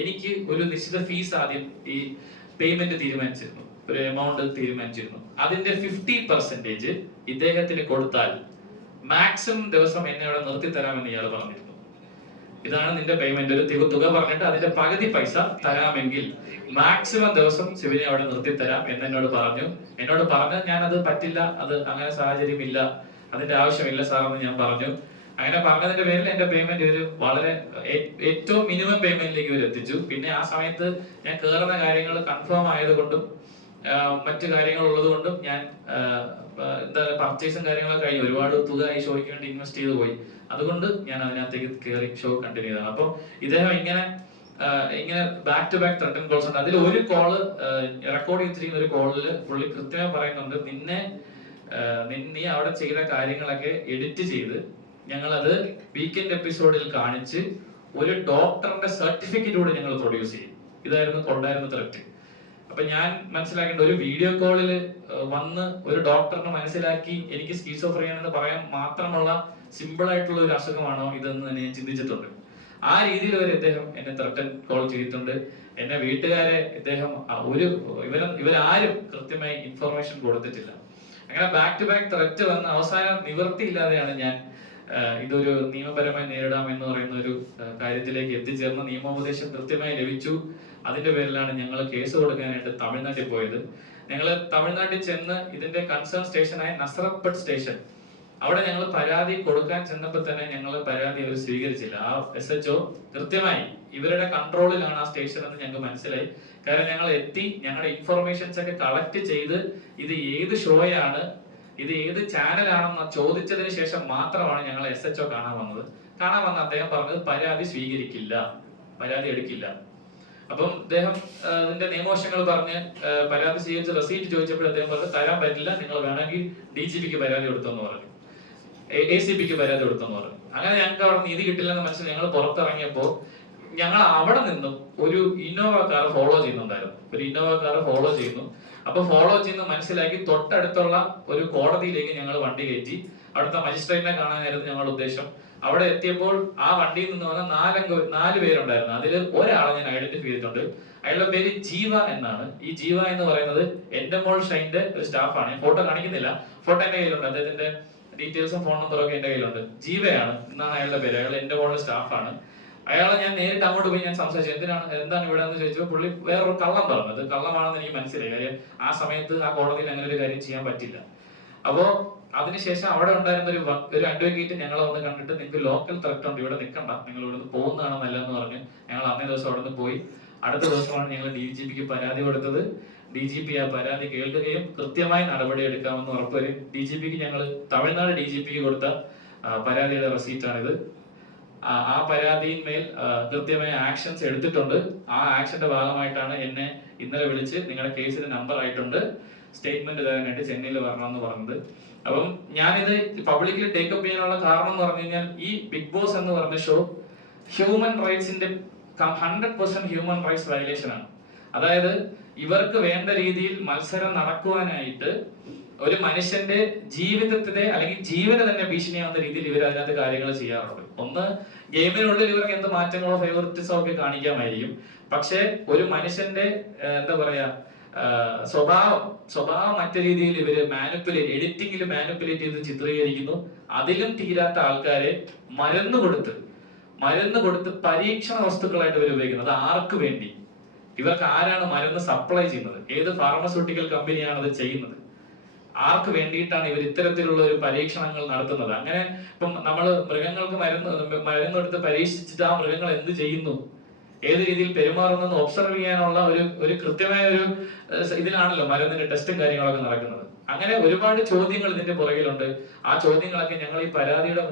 എനിക്ക് ഒരു നിശ്ചിത ഫീസ് ആദ്യം ഈ പേയ്മെന്റ് തീരുമാനിച്ചിരുന്നു, ഒരു എമൗണ്ട് തീരുമാനിച്ചിരുന്നു. അതിന്റെ 50% ഇദ്ദേഹത്തിന് കൊടുത്താൽ മാക്സിമം ദിവസം എന്നെ അവിടെ നിർത്തി തരാമെന്ന് ഇയാൾ പറഞ്ഞിരുന്നു. ഇതാണ് നിന്റെ പേയ്മെന്റ്, ഒരു തുക പറഞ്ഞിട്ട് അതിന്റെ പകുതി പൈസ തരാമെങ്കിൽ മാക്സിമം ദിവസം ശിവനെ അവിടെ നിർത്തി തരാം എന്ന് എന്നോട് പറഞ്ഞ് ഞാൻ അത് പറ്റില്ല, അത് അങ്ങനെ സാഹചര്യമില്ല, അതിന്റെ ആവശ്യമില്ല സാറെന്ന് ഞാൻ പറഞ്ഞു. അങ്ങനെ പറഞ്ഞതിന്റെ പേരിൽ എന്റെ പേയ്മെന്റ് ഒരു വളരെ ഏറ്റവും മിനിമം പേയ്മെന്റിലേക്ക് ഇവർ എത്തിച്ചു. പിന്നെ ആ സമയത്ത് ഞാൻ കയറുന്ന കാര്യങ്ങൾ കൺഫേം ആയതുകൊണ്ടും മറ്റു കാര്യങ്ങൾ ഉള്ളതുകൊണ്ടും ഞാൻ എന്താ പർച്ചേസും കാര്യങ്ങളൊക്കെ കഴിഞ്ഞു, ഒരുപാട് തുക ഈ ഷോയ്ക്ക് വേണ്ടി ഇൻവെസ്റ്റ് ചെയ്തു പോയി. അതുകൊണ്ട് ഞാൻ അതിനകത്തേക്ക് കയറി ഷോ കണ്ടിന്യൂ ചെയ്തതാണ്. അപ്പൊ ഇദ്ദേഹം ഇങ്ങനെ back to back threaten calls ഉണ്ട്. അതിൽ ഒരു കോള് റെക്കോർഡ് ചെയ്തിരിക്കുന്ന ഒരു കോളിൽ പുള്ളി കൃത്യമായി പറയുന്നുണ്ട്, നീ അവിടെ ചെയ്ത കാര്യങ്ങളൊക്കെ എഡിറ്റ് ചെയ്ത് ഞങ്ങളത് വീക്കെൻഡ് എപ്പിസോഡിൽ കാണിച്ച് ഒരു ഡോക്ടറിന്റെ സർട്ടിഫിക്കറ്റ് കൂടെ ഞങ്ങൾ പ്രൊഡ്യൂസ് ചെയ്യും. ഇതായിരുന്നു ത്രെറ്റ്. അപ്പൊ ഞാൻ മനസ്സിലാക്കേണ്ട, ഒരു വീഡിയോ കോളിൽ വന്ന് ഒരു ഡോക്ടറിനെ മനസ്സിലാക്കി എനിക്ക് സ്കീസോഫ്രീനിയാണെന്ന് പറയാൻ മാത്രമുള്ള സിമ്പിൾ ആയിട്ടുള്ള ഒരു അസുഖമാണോ ഇതെന്ന് തന്നെ ഞാൻ ചിന്തിച്ചിട്ടുണ്ട്. ആ രീതിയിൽ വരെ ഇദ്ദേഹം എന്നെ ത്രട്ടൻ കോൾ ചെയ്തിട്ടുണ്ട്. എന്നെ വീട്ടുകാരെ ഇദ്ദേഹം ഇവരാരും കൃത്യമായി ഇൻഫർമേഷൻ കൊടുത്തിട്ടില്ല. അങ്ങനെ ബാക്ക് ടു ബാക്ക് ത്രെറ്റ് വന്ന അവസാനം നിവൃത്തിയില്ലാതെയാണ് ഞാൻ ഇതൊരു നിയമപരമായി നേരിടാം എന്ന് പറയുന്ന ഒരു കാര്യത്തിലേക്ക് എത്തിച്ചേർന്ന. നിയമോപദേശം കൃത്യമായി ലഭിച്ചു. അതിന്റെ പേരിലാണ് ഞങ്ങൾ കേസ് കൊടുക്കാനായിട്ട് തമിഴ്നാട്ടിൽ പോയത്. ഞങ്ങൾ തമിഴ്നാട്ടിൽ ചെന്ന് ഇതിന്റെ കൺസേൺ സ്റ്റേഷനായ നസറപ്പട്ട് സ്റ്റേഷൻ, അവിടെ ഞങ്ങൾ പരാതി കൊടുക്കാൻ ചെന്നപ്പോൾ തന്നെ ഞങ്ങൾ പരാതി അവർ സ്വീകരിച്ചില്ല. ആ SHO കൃത്യമായി ഇവരുടെ കൺട്രോളിലാണ് ആ സ്റ്റേഷൻ എന്ന് ഞങ്ങൾക്ക് മനസ്സിലായി. കാരണം ഞങ്ങൾ എത്തി, ഞങ്ങളുടെ ഇൻഫർമേഷൻസ് ഒക്കെ കളക്ട് ചെയ്ത് ഇത് ഏത് ഷോയാണ്, ഇത് ഏത് ചാനലാണെന്ന് ചോദിച്ചതിന് ശേഷം മാത്രമാണ് ഞങ്ങൾ SHO കാണാൻ വന്നത്. അദ്ദേഹം പറഞ്ഞത് പരാതി സ്വീകരിക്കില്ല, പരാതി എടുക്കില്ല. അപ്പം അദ്ദേഹം ഇതിന്റെ നിയമവശങ്ങൾ പറഞ്ഞ് പരാതി സ്വീകരിച്ച് റെസീറ്റ് ചോദിച്ചപ്പോൾ അദ്ദേഹം പറഞ്ഞു തരാൻ പറ്റില്ല, നിങ്ങൾ വേണമെങ്കിൽ DGPക്ക് പരാതി കൊടുത്തെന്ന് പറഞ്ഞു, ACPക്ക് പരാതി കൊടുത്തെന്ന് പറഞ്ഞു. അങ്ങനെ ഞങ്ങൾക്ക് അവിടെ നീതി കിട്ടില്ലെന്ന് മനസ്സിൽ ഞങ്ങൾ പുറത്തിറങ്ങിയപ്പോൾ ഞങ്ങൾ അവിടെ നിന്നും ഒരു ഇന്നോവ കാർ ഫോളോ ചെയ്യുന്നു. അപ്പൊ ഫോളോ ചെയ്യുന്ന മനസ്സിലാക്കി തൊട്ടടുത്തുള്ള ഒരു കോടതിയിലേക്ക് ഞങ്ങൾ വണ്ടി കയറ്റി. അവിടുത്തെ മജിസ്ട്രേറ്റിനെ കാണാനായിരുന്നു ഞങ്ങളുടെ ഉദ്ദേശം. അവിടെ എത്തിയപ്പോൾ ആ വണ്ടിയിൽ നിന്ന് വന്ന 4 പേരുണ്ടായിരുന്നു. അതിൽ ഒരാളെ ഞാൻ ഐഡന്റിഫൈ ചെയ്തിട്ടുണ്ട്. അയാളുടെ പേര് ജീവ എന്നാണ്. ഈ ജീവ എന്ന് പറയുന്നത് എന്റെ മോൾ ഷൈന്റെ ഒരു സ്റ്റാഫാണ്. ഫോട്ടോ കാണിക്കുന്നില്ല, ഫോട്ടോ എന്റെ കയ്യിലുണ്ട്, അദ്ദേഹത്തിന്റെ ഡീറ്റെയിൽസും ഫോൺ നമ്പറും ഒക്കെ എന്റെ കയ്യിലുണ്ട്. ജീവയാണ് എന്നാണ് അയാളുടെ പേര്. അയാൾ എന്റെ മോളുടെ സ്റ്റാഫാണ്. അയാളെ ഞാൻ നേരിട്ട് അങ്ങോട്ട് പോയി ഞാൻ സംസാരിച്ചു, എന്താണ് ഇവിടെ എന്ന് ചോദിച്ചപ്പോൾ പുള്ളി വേറൊരു കള്ളം പറഞ്ഞത്. കള്ളമാണെന്ന് എനിക്ക് മനസ്സിലായി. കാര്യം ആ സമയത്ത് ആ കോടതിയിൽ അങ്ങനെ ഒരു കാര്യം ചെയ്യാൻ പറ്റില്ല. അപ്പോ അതിനുശേഷം അവിടെ ഉണ്ടായിരുന്ന ഒരു അഡ്വക്കേറ്റ് ഞങ്ങളെ വന്ന് കണ്ടിട്ട്, നിങ്ങൾക്ക് ലോക്കൽ ത്രെറ്റ് ഉണ്ട്, ഇവിടെ നിൽക്കണ്ട, നിങ്ങൾ ഇവിടെ നിന്ന് പോകുന്നതാണ് നല്ലതെന്ന് പറഞ്ഞ് ഞങ്ങൾ അന്നേ ദിവസം അവിടെ നിന്ന് പോയി. അടുത്ത ദിവസമാണ് ഞങ്ങൾ DGPക്ക് പരാതി കൊടുത്തത്. DGP ആ പരാതി കേൾക്കുകയും കൃത്യമായി നടപടി എടുക്കാമെന്ന് ഉറപ്പുവരും. DGPക്ക് ഞങ്ങൾ തമിഴ്നാട് DGPക്ക് കൊടുത്ത പരാതിയുടെ റെസീറ്റാണിത്. ആ പരാതിയിന്മേൽ കൃത്യമായ ആക്ഷൻസ് എടുത്തിട്ടുണ്ട്. ആ ആക്ഷന്റെ ഭാഗമായിട്ടാണ് എന്നെ ഇന്നലെ വിളിച്ച് നിങ്ങളുടെ കേസിന് നമ്പർ ആയിട്ടുണ്ട്, സ്റ്റേറ്റ്മെന്റ് തരാനായിട്ട് ചെന്നൈയിൽ വരണമെന്ന് പറഞ്ഞത്. അപ്പം ഞാനിത് പബ്ലിക്കിൽ ടേക്കപ്പ് ചെയ്യാനുള്ള കാരണം എന്ന് പറഞ്ഞു കഴിഞ്ഞാൽ, ഈ ബിഗ് ബോസ് എന്ന് പറഞ്ഞ ഷോ ഹ്യൂമൻ റൈറ്റ്സിന്റെ 100% ഹ്യൂമൻ റൈറ്റ്സ് വയലേഷൻ ആണ്. അതായത് ഇവർക്ക് വേണ്ട രീതിയിൽ മത്സരം നടക്കുവാനായിട്ട് ഒരു മനുഷ്യന്റെ ജീവിതത്തിനെ അല്ലെങ്കിൽ ജീവന് തന്നെ ഭീഷണിയാവുന്ന രീതിയിൽ ഇവർ അതിനകത്ത് കാര്യങ്ങൾ ചെയ്യാറുണ്ട്. ഒന്ന്, ഗെയിമിനുള്ളിൽ ഇവർക്ക് എന്ത് മാറ്റങ്ങളോ ഫേവറിറ്റിസോ ഒക്കെ കാണിക്കാമായിരിക്കും. പക്ഷെ ഒരു മനുഷ്യന്റെ എന്താ പറയാ സ്വഭാവം മറ്റു രീതിയിൽ ഇവര് എഡിറ്റിംഗിൽ മാനിപ്പുലേറ്റ് ചെയ്ത് ചിത്രീകരിക്കുന്നു. അതിലും തീരാത്ത ആൾക്കാരെ മരുന്ന് കൊടുത്ത് പരീക്ഷണ വസ്തുക്കളായിട്ട് ഇവർ ഉപയോഗിക്കുന്നത്. അത് ആർക്ക് വേണ്ടി? ഇവർക്ക് ആരാണ് മരുന്ന് സപ്ലൈ ചെയ്യുന്നത്? ഏത് ഫാർമസ്യൂട്ടിക്കൽ കമ്പനിയാണ് അത് ചെയ്യുന്നത്? ആർക്ക് വേണ്ടിയിട്ടാണ് ഇവർ ഇത്തരത്തിലുള്ള ഒരു പരീക്ഷണങ്ങൾ നടത്തുന്നത്? അങ്ങനെ ഇപ്പം നമ്മൾ മൃഗങ്ങൾക്ക് മരുന്നെടുത്ത് പരീക്ഷിച്ചിട്ട് ആ മൃഗങ്ങൾ എന്ത് ചെയ്യുന്നു, ഏത് രീതിയിൽ പെരുമാറുന്നു ഒബ്സർവ് ചെയ്യാനുള്ള ഒരു കൃത്യമായ ഒരു ഇതിലാണല്ലോ മരുന്നിന്റെ ടെസ്റ്റും കാര്യങ്ങളൊക്കെ നടക്കുന്നത്. അങ്ങനെ ഒരുപാട് ചോദ്യങ്ങൾ ഇതിന്റെ പുറകിലുണ്ട്. ആ ചോദ്യങ്ങളൊക്കെ ഞങ്ങൾ ഈ പരാതിയിലൂടെ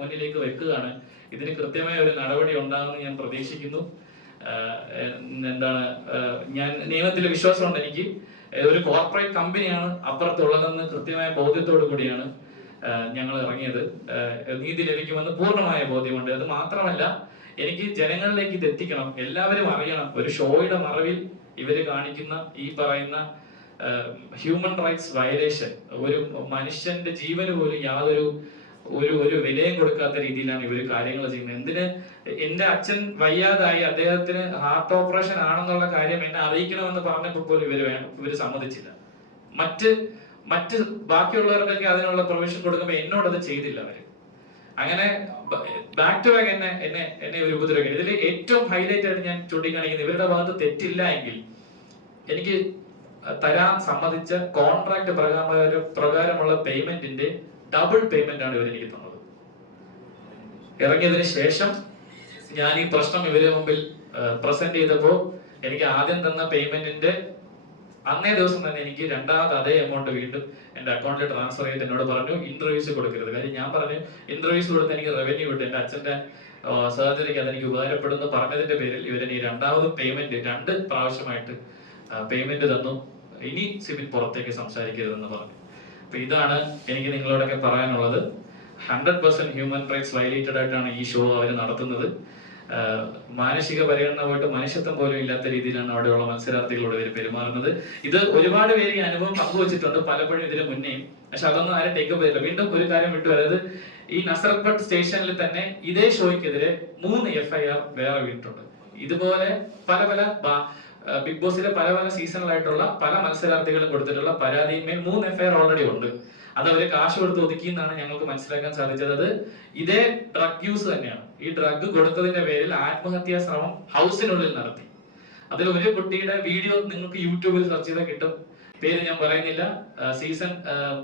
മുന്നിലേക്ക് വെക്കുകയാണ്. ഇതിന് കൃത്യമായ ഒരു നടപടി ഉണ്ടാകുമെന്ന് ഞാൻ പ്രതീക്ഷിക്കുന്നു. ഞാൻ നിയമത്തിൽ വിശ്വാസമുണ്ട്. എനിക്ക് ഒരു കോർപ്പറേറ്റ് കമ്പനിയാണ് അപ്പുറത്തുള്ളതെന്ന് കൃത്യമായ ബോധ്യത്തോടു കൂടിയാണ് ഞങ്ങൾ ഇറങ്ങിയത്. നീതി ലഭിക്കുമെന്ന് പൂർണ്ണമായ ബോധ്യമുണ്ട്. അത് മാത്രമല്ല, എനിക്ക് ജനങ്ങളിലേക്ക് ഇത് എത്തിക്കണം, എല്ലാവരും അറിയണം. ഒരു ഷോയുടെ മറവിൽ ഇവര് കാണിക്കുന്ന ഈ പറയുന്ന ഹ്യൂമൻ റൈറ്റ്സ് വയലേഷൻ, ഒരു മനുഷ്യന്റെ ജീവന് പോലും യാതൊരു ഒരു വിലയും കൊടുക്കാത്ത രീതിയിലാണ് ഇവർ കാര്യങ്ങൾ ചെയ്യുന്നത്. എന്തിന് എന്റെ അച്ഛൻ വയ്യാതായി, അദ്ദേഹത്തിന് ഹാർട്ട് ഓപ്പറേഷൻ ആണെന്നുള്ള കാര്യം എന്നെ അറിയിക്കണമെന്ന് പറഞ്ഞപ്പോൾ പോലും ഇവര് സമ്മതിച്ചില്ല. മറ്റ് ബാക്കിയുള്ളവർക്കൊക്കെ അതിനുള്ള പ്രൊവിഷൻ കൊടുക്കുമ്പോൾ എന്നോട് അത് ചെയ്തില്ല അവര്. അങ്ങനെ ബാക്ക് ടു ബാക്ക് എന്നെ ഒരു ഉപദ്രവിക്കണം. ഇതിൽ ഏറ്റവും ഹൈലൈറ്റ് ആയിട്ട് ഞാൻ ചൂണ്ടിക്കാണിക്കുന്നത്, ഇവരുടെ ഭാഗത്ത് തെറ്റില്ല എങ്കിൽ എനിക്ക് തരാൻ സമ്മതിച്ച കോൺട്രാക്ട് പ്രകാരമുള്ള പേയ്മെന്റിന്റെ ഡബിൾ പേയ്മെന്റ് ആണ് ഇവരെനിക്ക് തന്നത്. ഇറങ്ങിയതിന് ശേഷം ഞാൻ ഈ പ്രശ്നം ഇവരെ മുമ്പിൽ പ്രസന്റ് ചെയ്തപ്പോൾ എനിക്ക് ആദ്യം തന്ന പേയ്മെന്റിന്റെ അന്നേ ദിവസം തന്നെ എനിക്ക് രണ്ടാമത് അതേ എമൗണ്ട് വീണ്ടും എന്റെ അക്കൗണ്ടിൽ ട്രാൻസ്ഫർ ചെയ്തിട്ട് എന്നോട് പറഞ്ഞു ഇന്റർവ്യൂസ് കൊടുക്കരുത്. കാര്യം ഞാൻ പറഞ്ഞു ഇന്റർവ്യൂസ് കൊടുത്ത് എനിക്ക് റവന്യൂ കിട്ടും, എന്റെ അച്ഛന്റെ സർജറിക്ക് അതെനിക്ക് ഉപകാരപ്പെടുന്നു പറഞ്ഞതിന്റെ പേരിൽ ഇവരെനിക്ക് രണ്ടാമത് പേയ്മെന്റ് 2 പ്രാവശ്യമായിട്ട് പേയ്മെന്റ് തന്നു. ഇനി സിബിൻ പുറത്തേക്ക് സംസാരിക്കരുതെന്ന് പറഞ്ഞു. അപ്പൊ ഇതാണ് എനിക്ക് നിങ്ങളോടൊക്കെ പറയാനുള്ളത്. 100% ഹ്യൂമൻ റൈറ്റ്സ് വയലേറ്റഡ് ആയിട്ടാണ് ഈ ഷോ അവർ നടത്തുന്നത്. മാനസിക പരിഗണന പോയിട്ട് മനുഷ്യത്വം പോലും ഇല്ലാത്ത രീതിയിലാണ് അവിടെയുള്ള മത്സരാർത്ഥികളോട് ഇവർ പെരുമാറുന്നത്. ഇത് ഒരുപാട് പേര് ഈ അനുഭവം പങ്കുവച്ചിട്ടുണ്ട് പലപ്പോഴും ഇതിന് മുന്നേയും. പക്ഷെ അതൊന്നും ആരും ടേക്കപ്പ് ചെയ്തില്ല. വീണ്ടും ഒരു കാര്യം വിട്ടുവരാത്, ഈ നസറത്ത് ബട്ട് സ്റ്റേഷനിൽ തന്നെ ഇതേ ഷോയ്ക്കെതിരെ 3 FIR വേറെ വീണിട്ടുണ്ട്. ഇതുപോലെ പല ബിഗ് ബോസിലെ പല സീസണിലായിട്ടുള്ള പല മത്സരാർത്ഥികളും കൊടുത്തിട്ടുള്ള പരാതിയിന്മേൽ 3 FIR ഓൾറെഡി ഉണ്ട്. അത് അവര് കാശ് കൊടുത്ത് ഒതുക്കി എന്നാണ് ഞങ്ങൾക്ക് മനസ്സിലാക്കാൻ സാധിച്ചത്. അത് ഇതേ ഡ്രഗ് യൂസ് തന്നെയാണ്. ഈ ഡ്രഗ് കൊടുത്തതിന്റെ പേരിൽ ആത്മഹത്യാ ശ്രമം ഹൗസിനുള്ളിൽ നടത്തി. അതിൽ ഒരു കുട്ടിയുടെ വീഡിയോ നിങ്ങൾക്ക് യൂട്യൂബിൽ സെർച്ച് ചെയ്താൽ കിട്ടും. പേര് ഞാൻ പറയുന്നില്ല.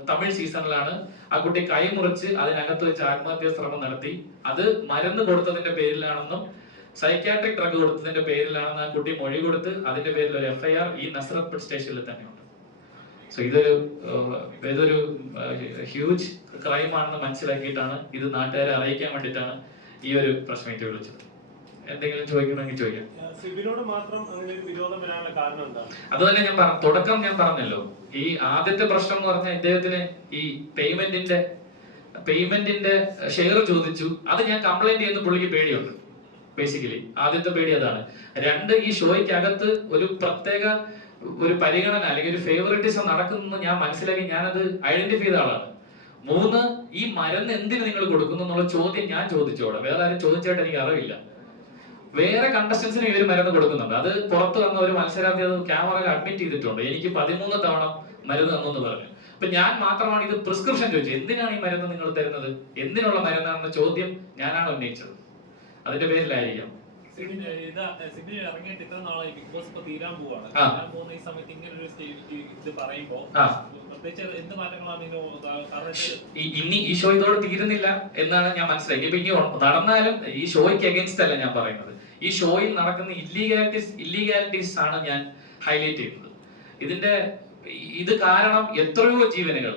തമിഴ് സീസണിലാണ്. ആ കുട്ടി കൈ മുറിച്ച് അതിനകത്ത് വെച്ച് ആത്മഹത്യാ ശ്രമം നടത്തി. അത് മരുന്ന് കൊടുത്തതിന്റെ പേരിലാണെന്നും സൈക്യാട്രിക് ഡ്രഗ് കൊടുത്തതിന്റെ പേരിലാണെന്ന് ആ കുട്ടി മൊഴി കൊടുത്ത് അതിന്റെ പേരിൽ ഒരു FIR ഈ നസറത്ത് ബട്ട് സ്റ്റേഷനിൽ തന്നെയുണ്ട്. സോ ഇതൊരു ഹ്യൂജ് ക്രൈം ആണെന്ന് മനസ്സിലാക്കിയിട്ടാണ് ഇത് നാട്ടുകാരെ അറിയിക്കാൻ വേണ്ടിയിട്ടാണ് ഈ ഒരു പ്രസ് മീറ്റ് വിളിച്ചത്. എന്തെങ്കിലും ചോദിക്കണമെങ്കിൽ ചോദിക്കാം. അത് തന്നെ ഞാൻ തുടക്കം ഞാൻ പറഞ്ഞല്ലോ. ഈ ആദ്യത്തെ പ്രശ്നം എന്ന് പറഞ്ഞാൽ ഇദ്ദേഹത്തിന് ഈ പേയ്മെന്റിന്റെ ഷെയർ ചോദിച്ചു. അത് ഞാൻ കംപ്ലൈന്റ് ചെയ്യുന്ന പുള്ളിക്ക് പേടിയുണ്ട്. ബേസിക്കലി ആദ്യത്തെ പേടി അതാണ്. 2, ഈ ഷോയ്ക്കകത്ത് ഒരു പ്രത്യേക ഒരു പരിഗണന അല്ലെങ്കിൽ ഒരു ഫേവറിറ്റിസം നടക്കുന്നു ഞാൻ മനസ്സിലാക്കി ഞാനത് ഐഡന്റിഫൈ ചെയ്ത ആളാണ്. 3, ഈ മരുന്ന് എന്തിന് നിങ്ങൾ കൊടുക്കുന്നു എന്നുള്ള ചോദ്യം ഞാൻ ചോദിച്ചോടെ, വേറെ ആരും ചോദിച്ചായിട്ട് എനിക്ക് അറിവില്ല. വേറെ കണ്ടസ്റ്റൻസിന് ഇവർ മരുന്ന് കൊടുക്കുന്നുണ്ട്. അത് പുറത്ത് വന്ന ഒരു മത്സരാർത്ഥി അത് ക്യാമറയിൽ അഡ്മിറ്റ് ചെയ്തിട്ടുണ്ട്. എനിക്ക് 13 തവണ മരുന്ന് തന്നു എന്ന് പറഞ്ഞു. അപ്പൊ ഞാൻ മാത്രമാണ് ഇത് പ്രിസ്ക്രിപ്ഷൻ ചോദിച്ചത്. എന്തിനാണ് ഈ മരുന്ന് നിങ്ങൾ തരുന്നത്, എന്തിനുള്ള മരുന്നാണെന്ന ചോദ്യം ഞാനാണ് ഉന്നയിച്ചത്. അതിന്റെ പേരിലായിരിക്കാം. ഇറങ്ങിയിട്ട് ഇത്ര നാളായി ബിഗ് ബോസ് ഇപ്പൊ തീരാൻ പോവാണ്. ഈ സമയത്ത് ഇങ്ങനെ ഒരു ഇത് പറയുമ്പോ എന്ത് മാറ്റങ്ങളാണ് ഇനി ഈ ഷോ ഇതോടെ തീരുന്നില്ല എന്നാണ് ഞാൻ മനസ്സിലാക്കി. ഇപ്പൊ ഇനി നടന്നാലും ഈ ഷോയ്ക്ക് അഗൈൻസ്റ്റ് അല്ല ഞാൻ പറയുന്നത്. ഈ ഷോയിൽ നടക്കുന്ന ഇല്ലീഗാലിറ്റീസ് ആണ് ഞാൻ ഹൈലൈറ്റ് ചെയ്യുന്നത്. ഇത് കാരണം എത്രയോ ജീവനുകൾ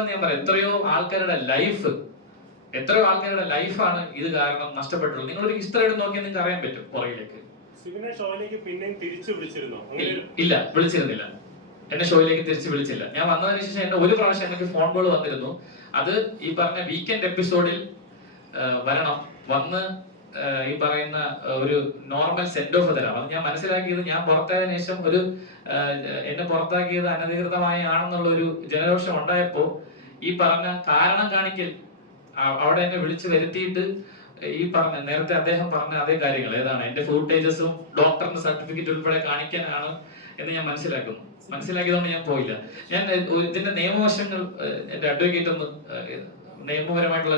എന്ന് ഞാൻ പറയാം, എത്രയോ ആൾക്കാരുടെ ലൈഫാണ് ഇത് കാരണം നഷ്ടപ്പെട്ടുള്ളത്. നിങ്ങളൊരു ഹിസ്റ്ററി എടുത്ത് നോക്കിയാൽ നിങ്ങൾക്ക് അറിയാൻ പറ്റും പുറകിലേക്ക്. ഇല്ല, വിളിച്ചിരുന്നില്ല. എന്നെ ഷോയിലേക്ക് തിരിച്ചു വിളിച്ചില്ല. ഞാൻ വന്നതിന് ശേഷം എന്നെ ഒരു പ്രാവശ്യം എനിക്ക് ഫോൺ കോൾ വന്നിരുന്നു. അത് ഈ പറഞ്ഞ വീക്കെൻഡ് എപ്പിസോഡിൽ വരണം, വന്ന് ഈ പറയുന്ന ഒരു നോർമൽ സെൻഡ് ഓഫ് തരാം. അത് ഞാൻ മനസ്സിലാക്കിയത് ഞാൻ പുറത്തായതിനു ശേഷം എന്നെ പുറത്താക്കിയത് അനധികൃതമായി ആണെന്നുള്ള ഒരു ജനരോഷം ഉണ്ടായപ്പോ ഈ പറഞ്ഞ കാരണം കാണിക്കൽ അവിടെ എന്നെ വിളിച്ചു വരുത്തിയിട്ട് ഈ പറഞ്ഞ നേരത്തെ അദ്ദേഹം പറഞ്ഞ അതേ കാര്യങ്ങൾ ഏതാണ് എന്റെ ഫൂട്ടേജസും ഡോക്ടറിന്റെ സർട്ടിഫിക്കറ്റ് ഉൾപ്പെടെ കാണിക്കാനാണ് എന്ന് ഞാൻ മനസ്സിലാക്കിയതുകൊണ്ട് ഞാൻ പോയില്ല. ഞാൻ ഇതിന്റെ നിയമവശങ്ങൾ എന്റെ അഡ്വക്കേറ്റ് ഒന്ന് നിയമപരമായിട്ടുള്ള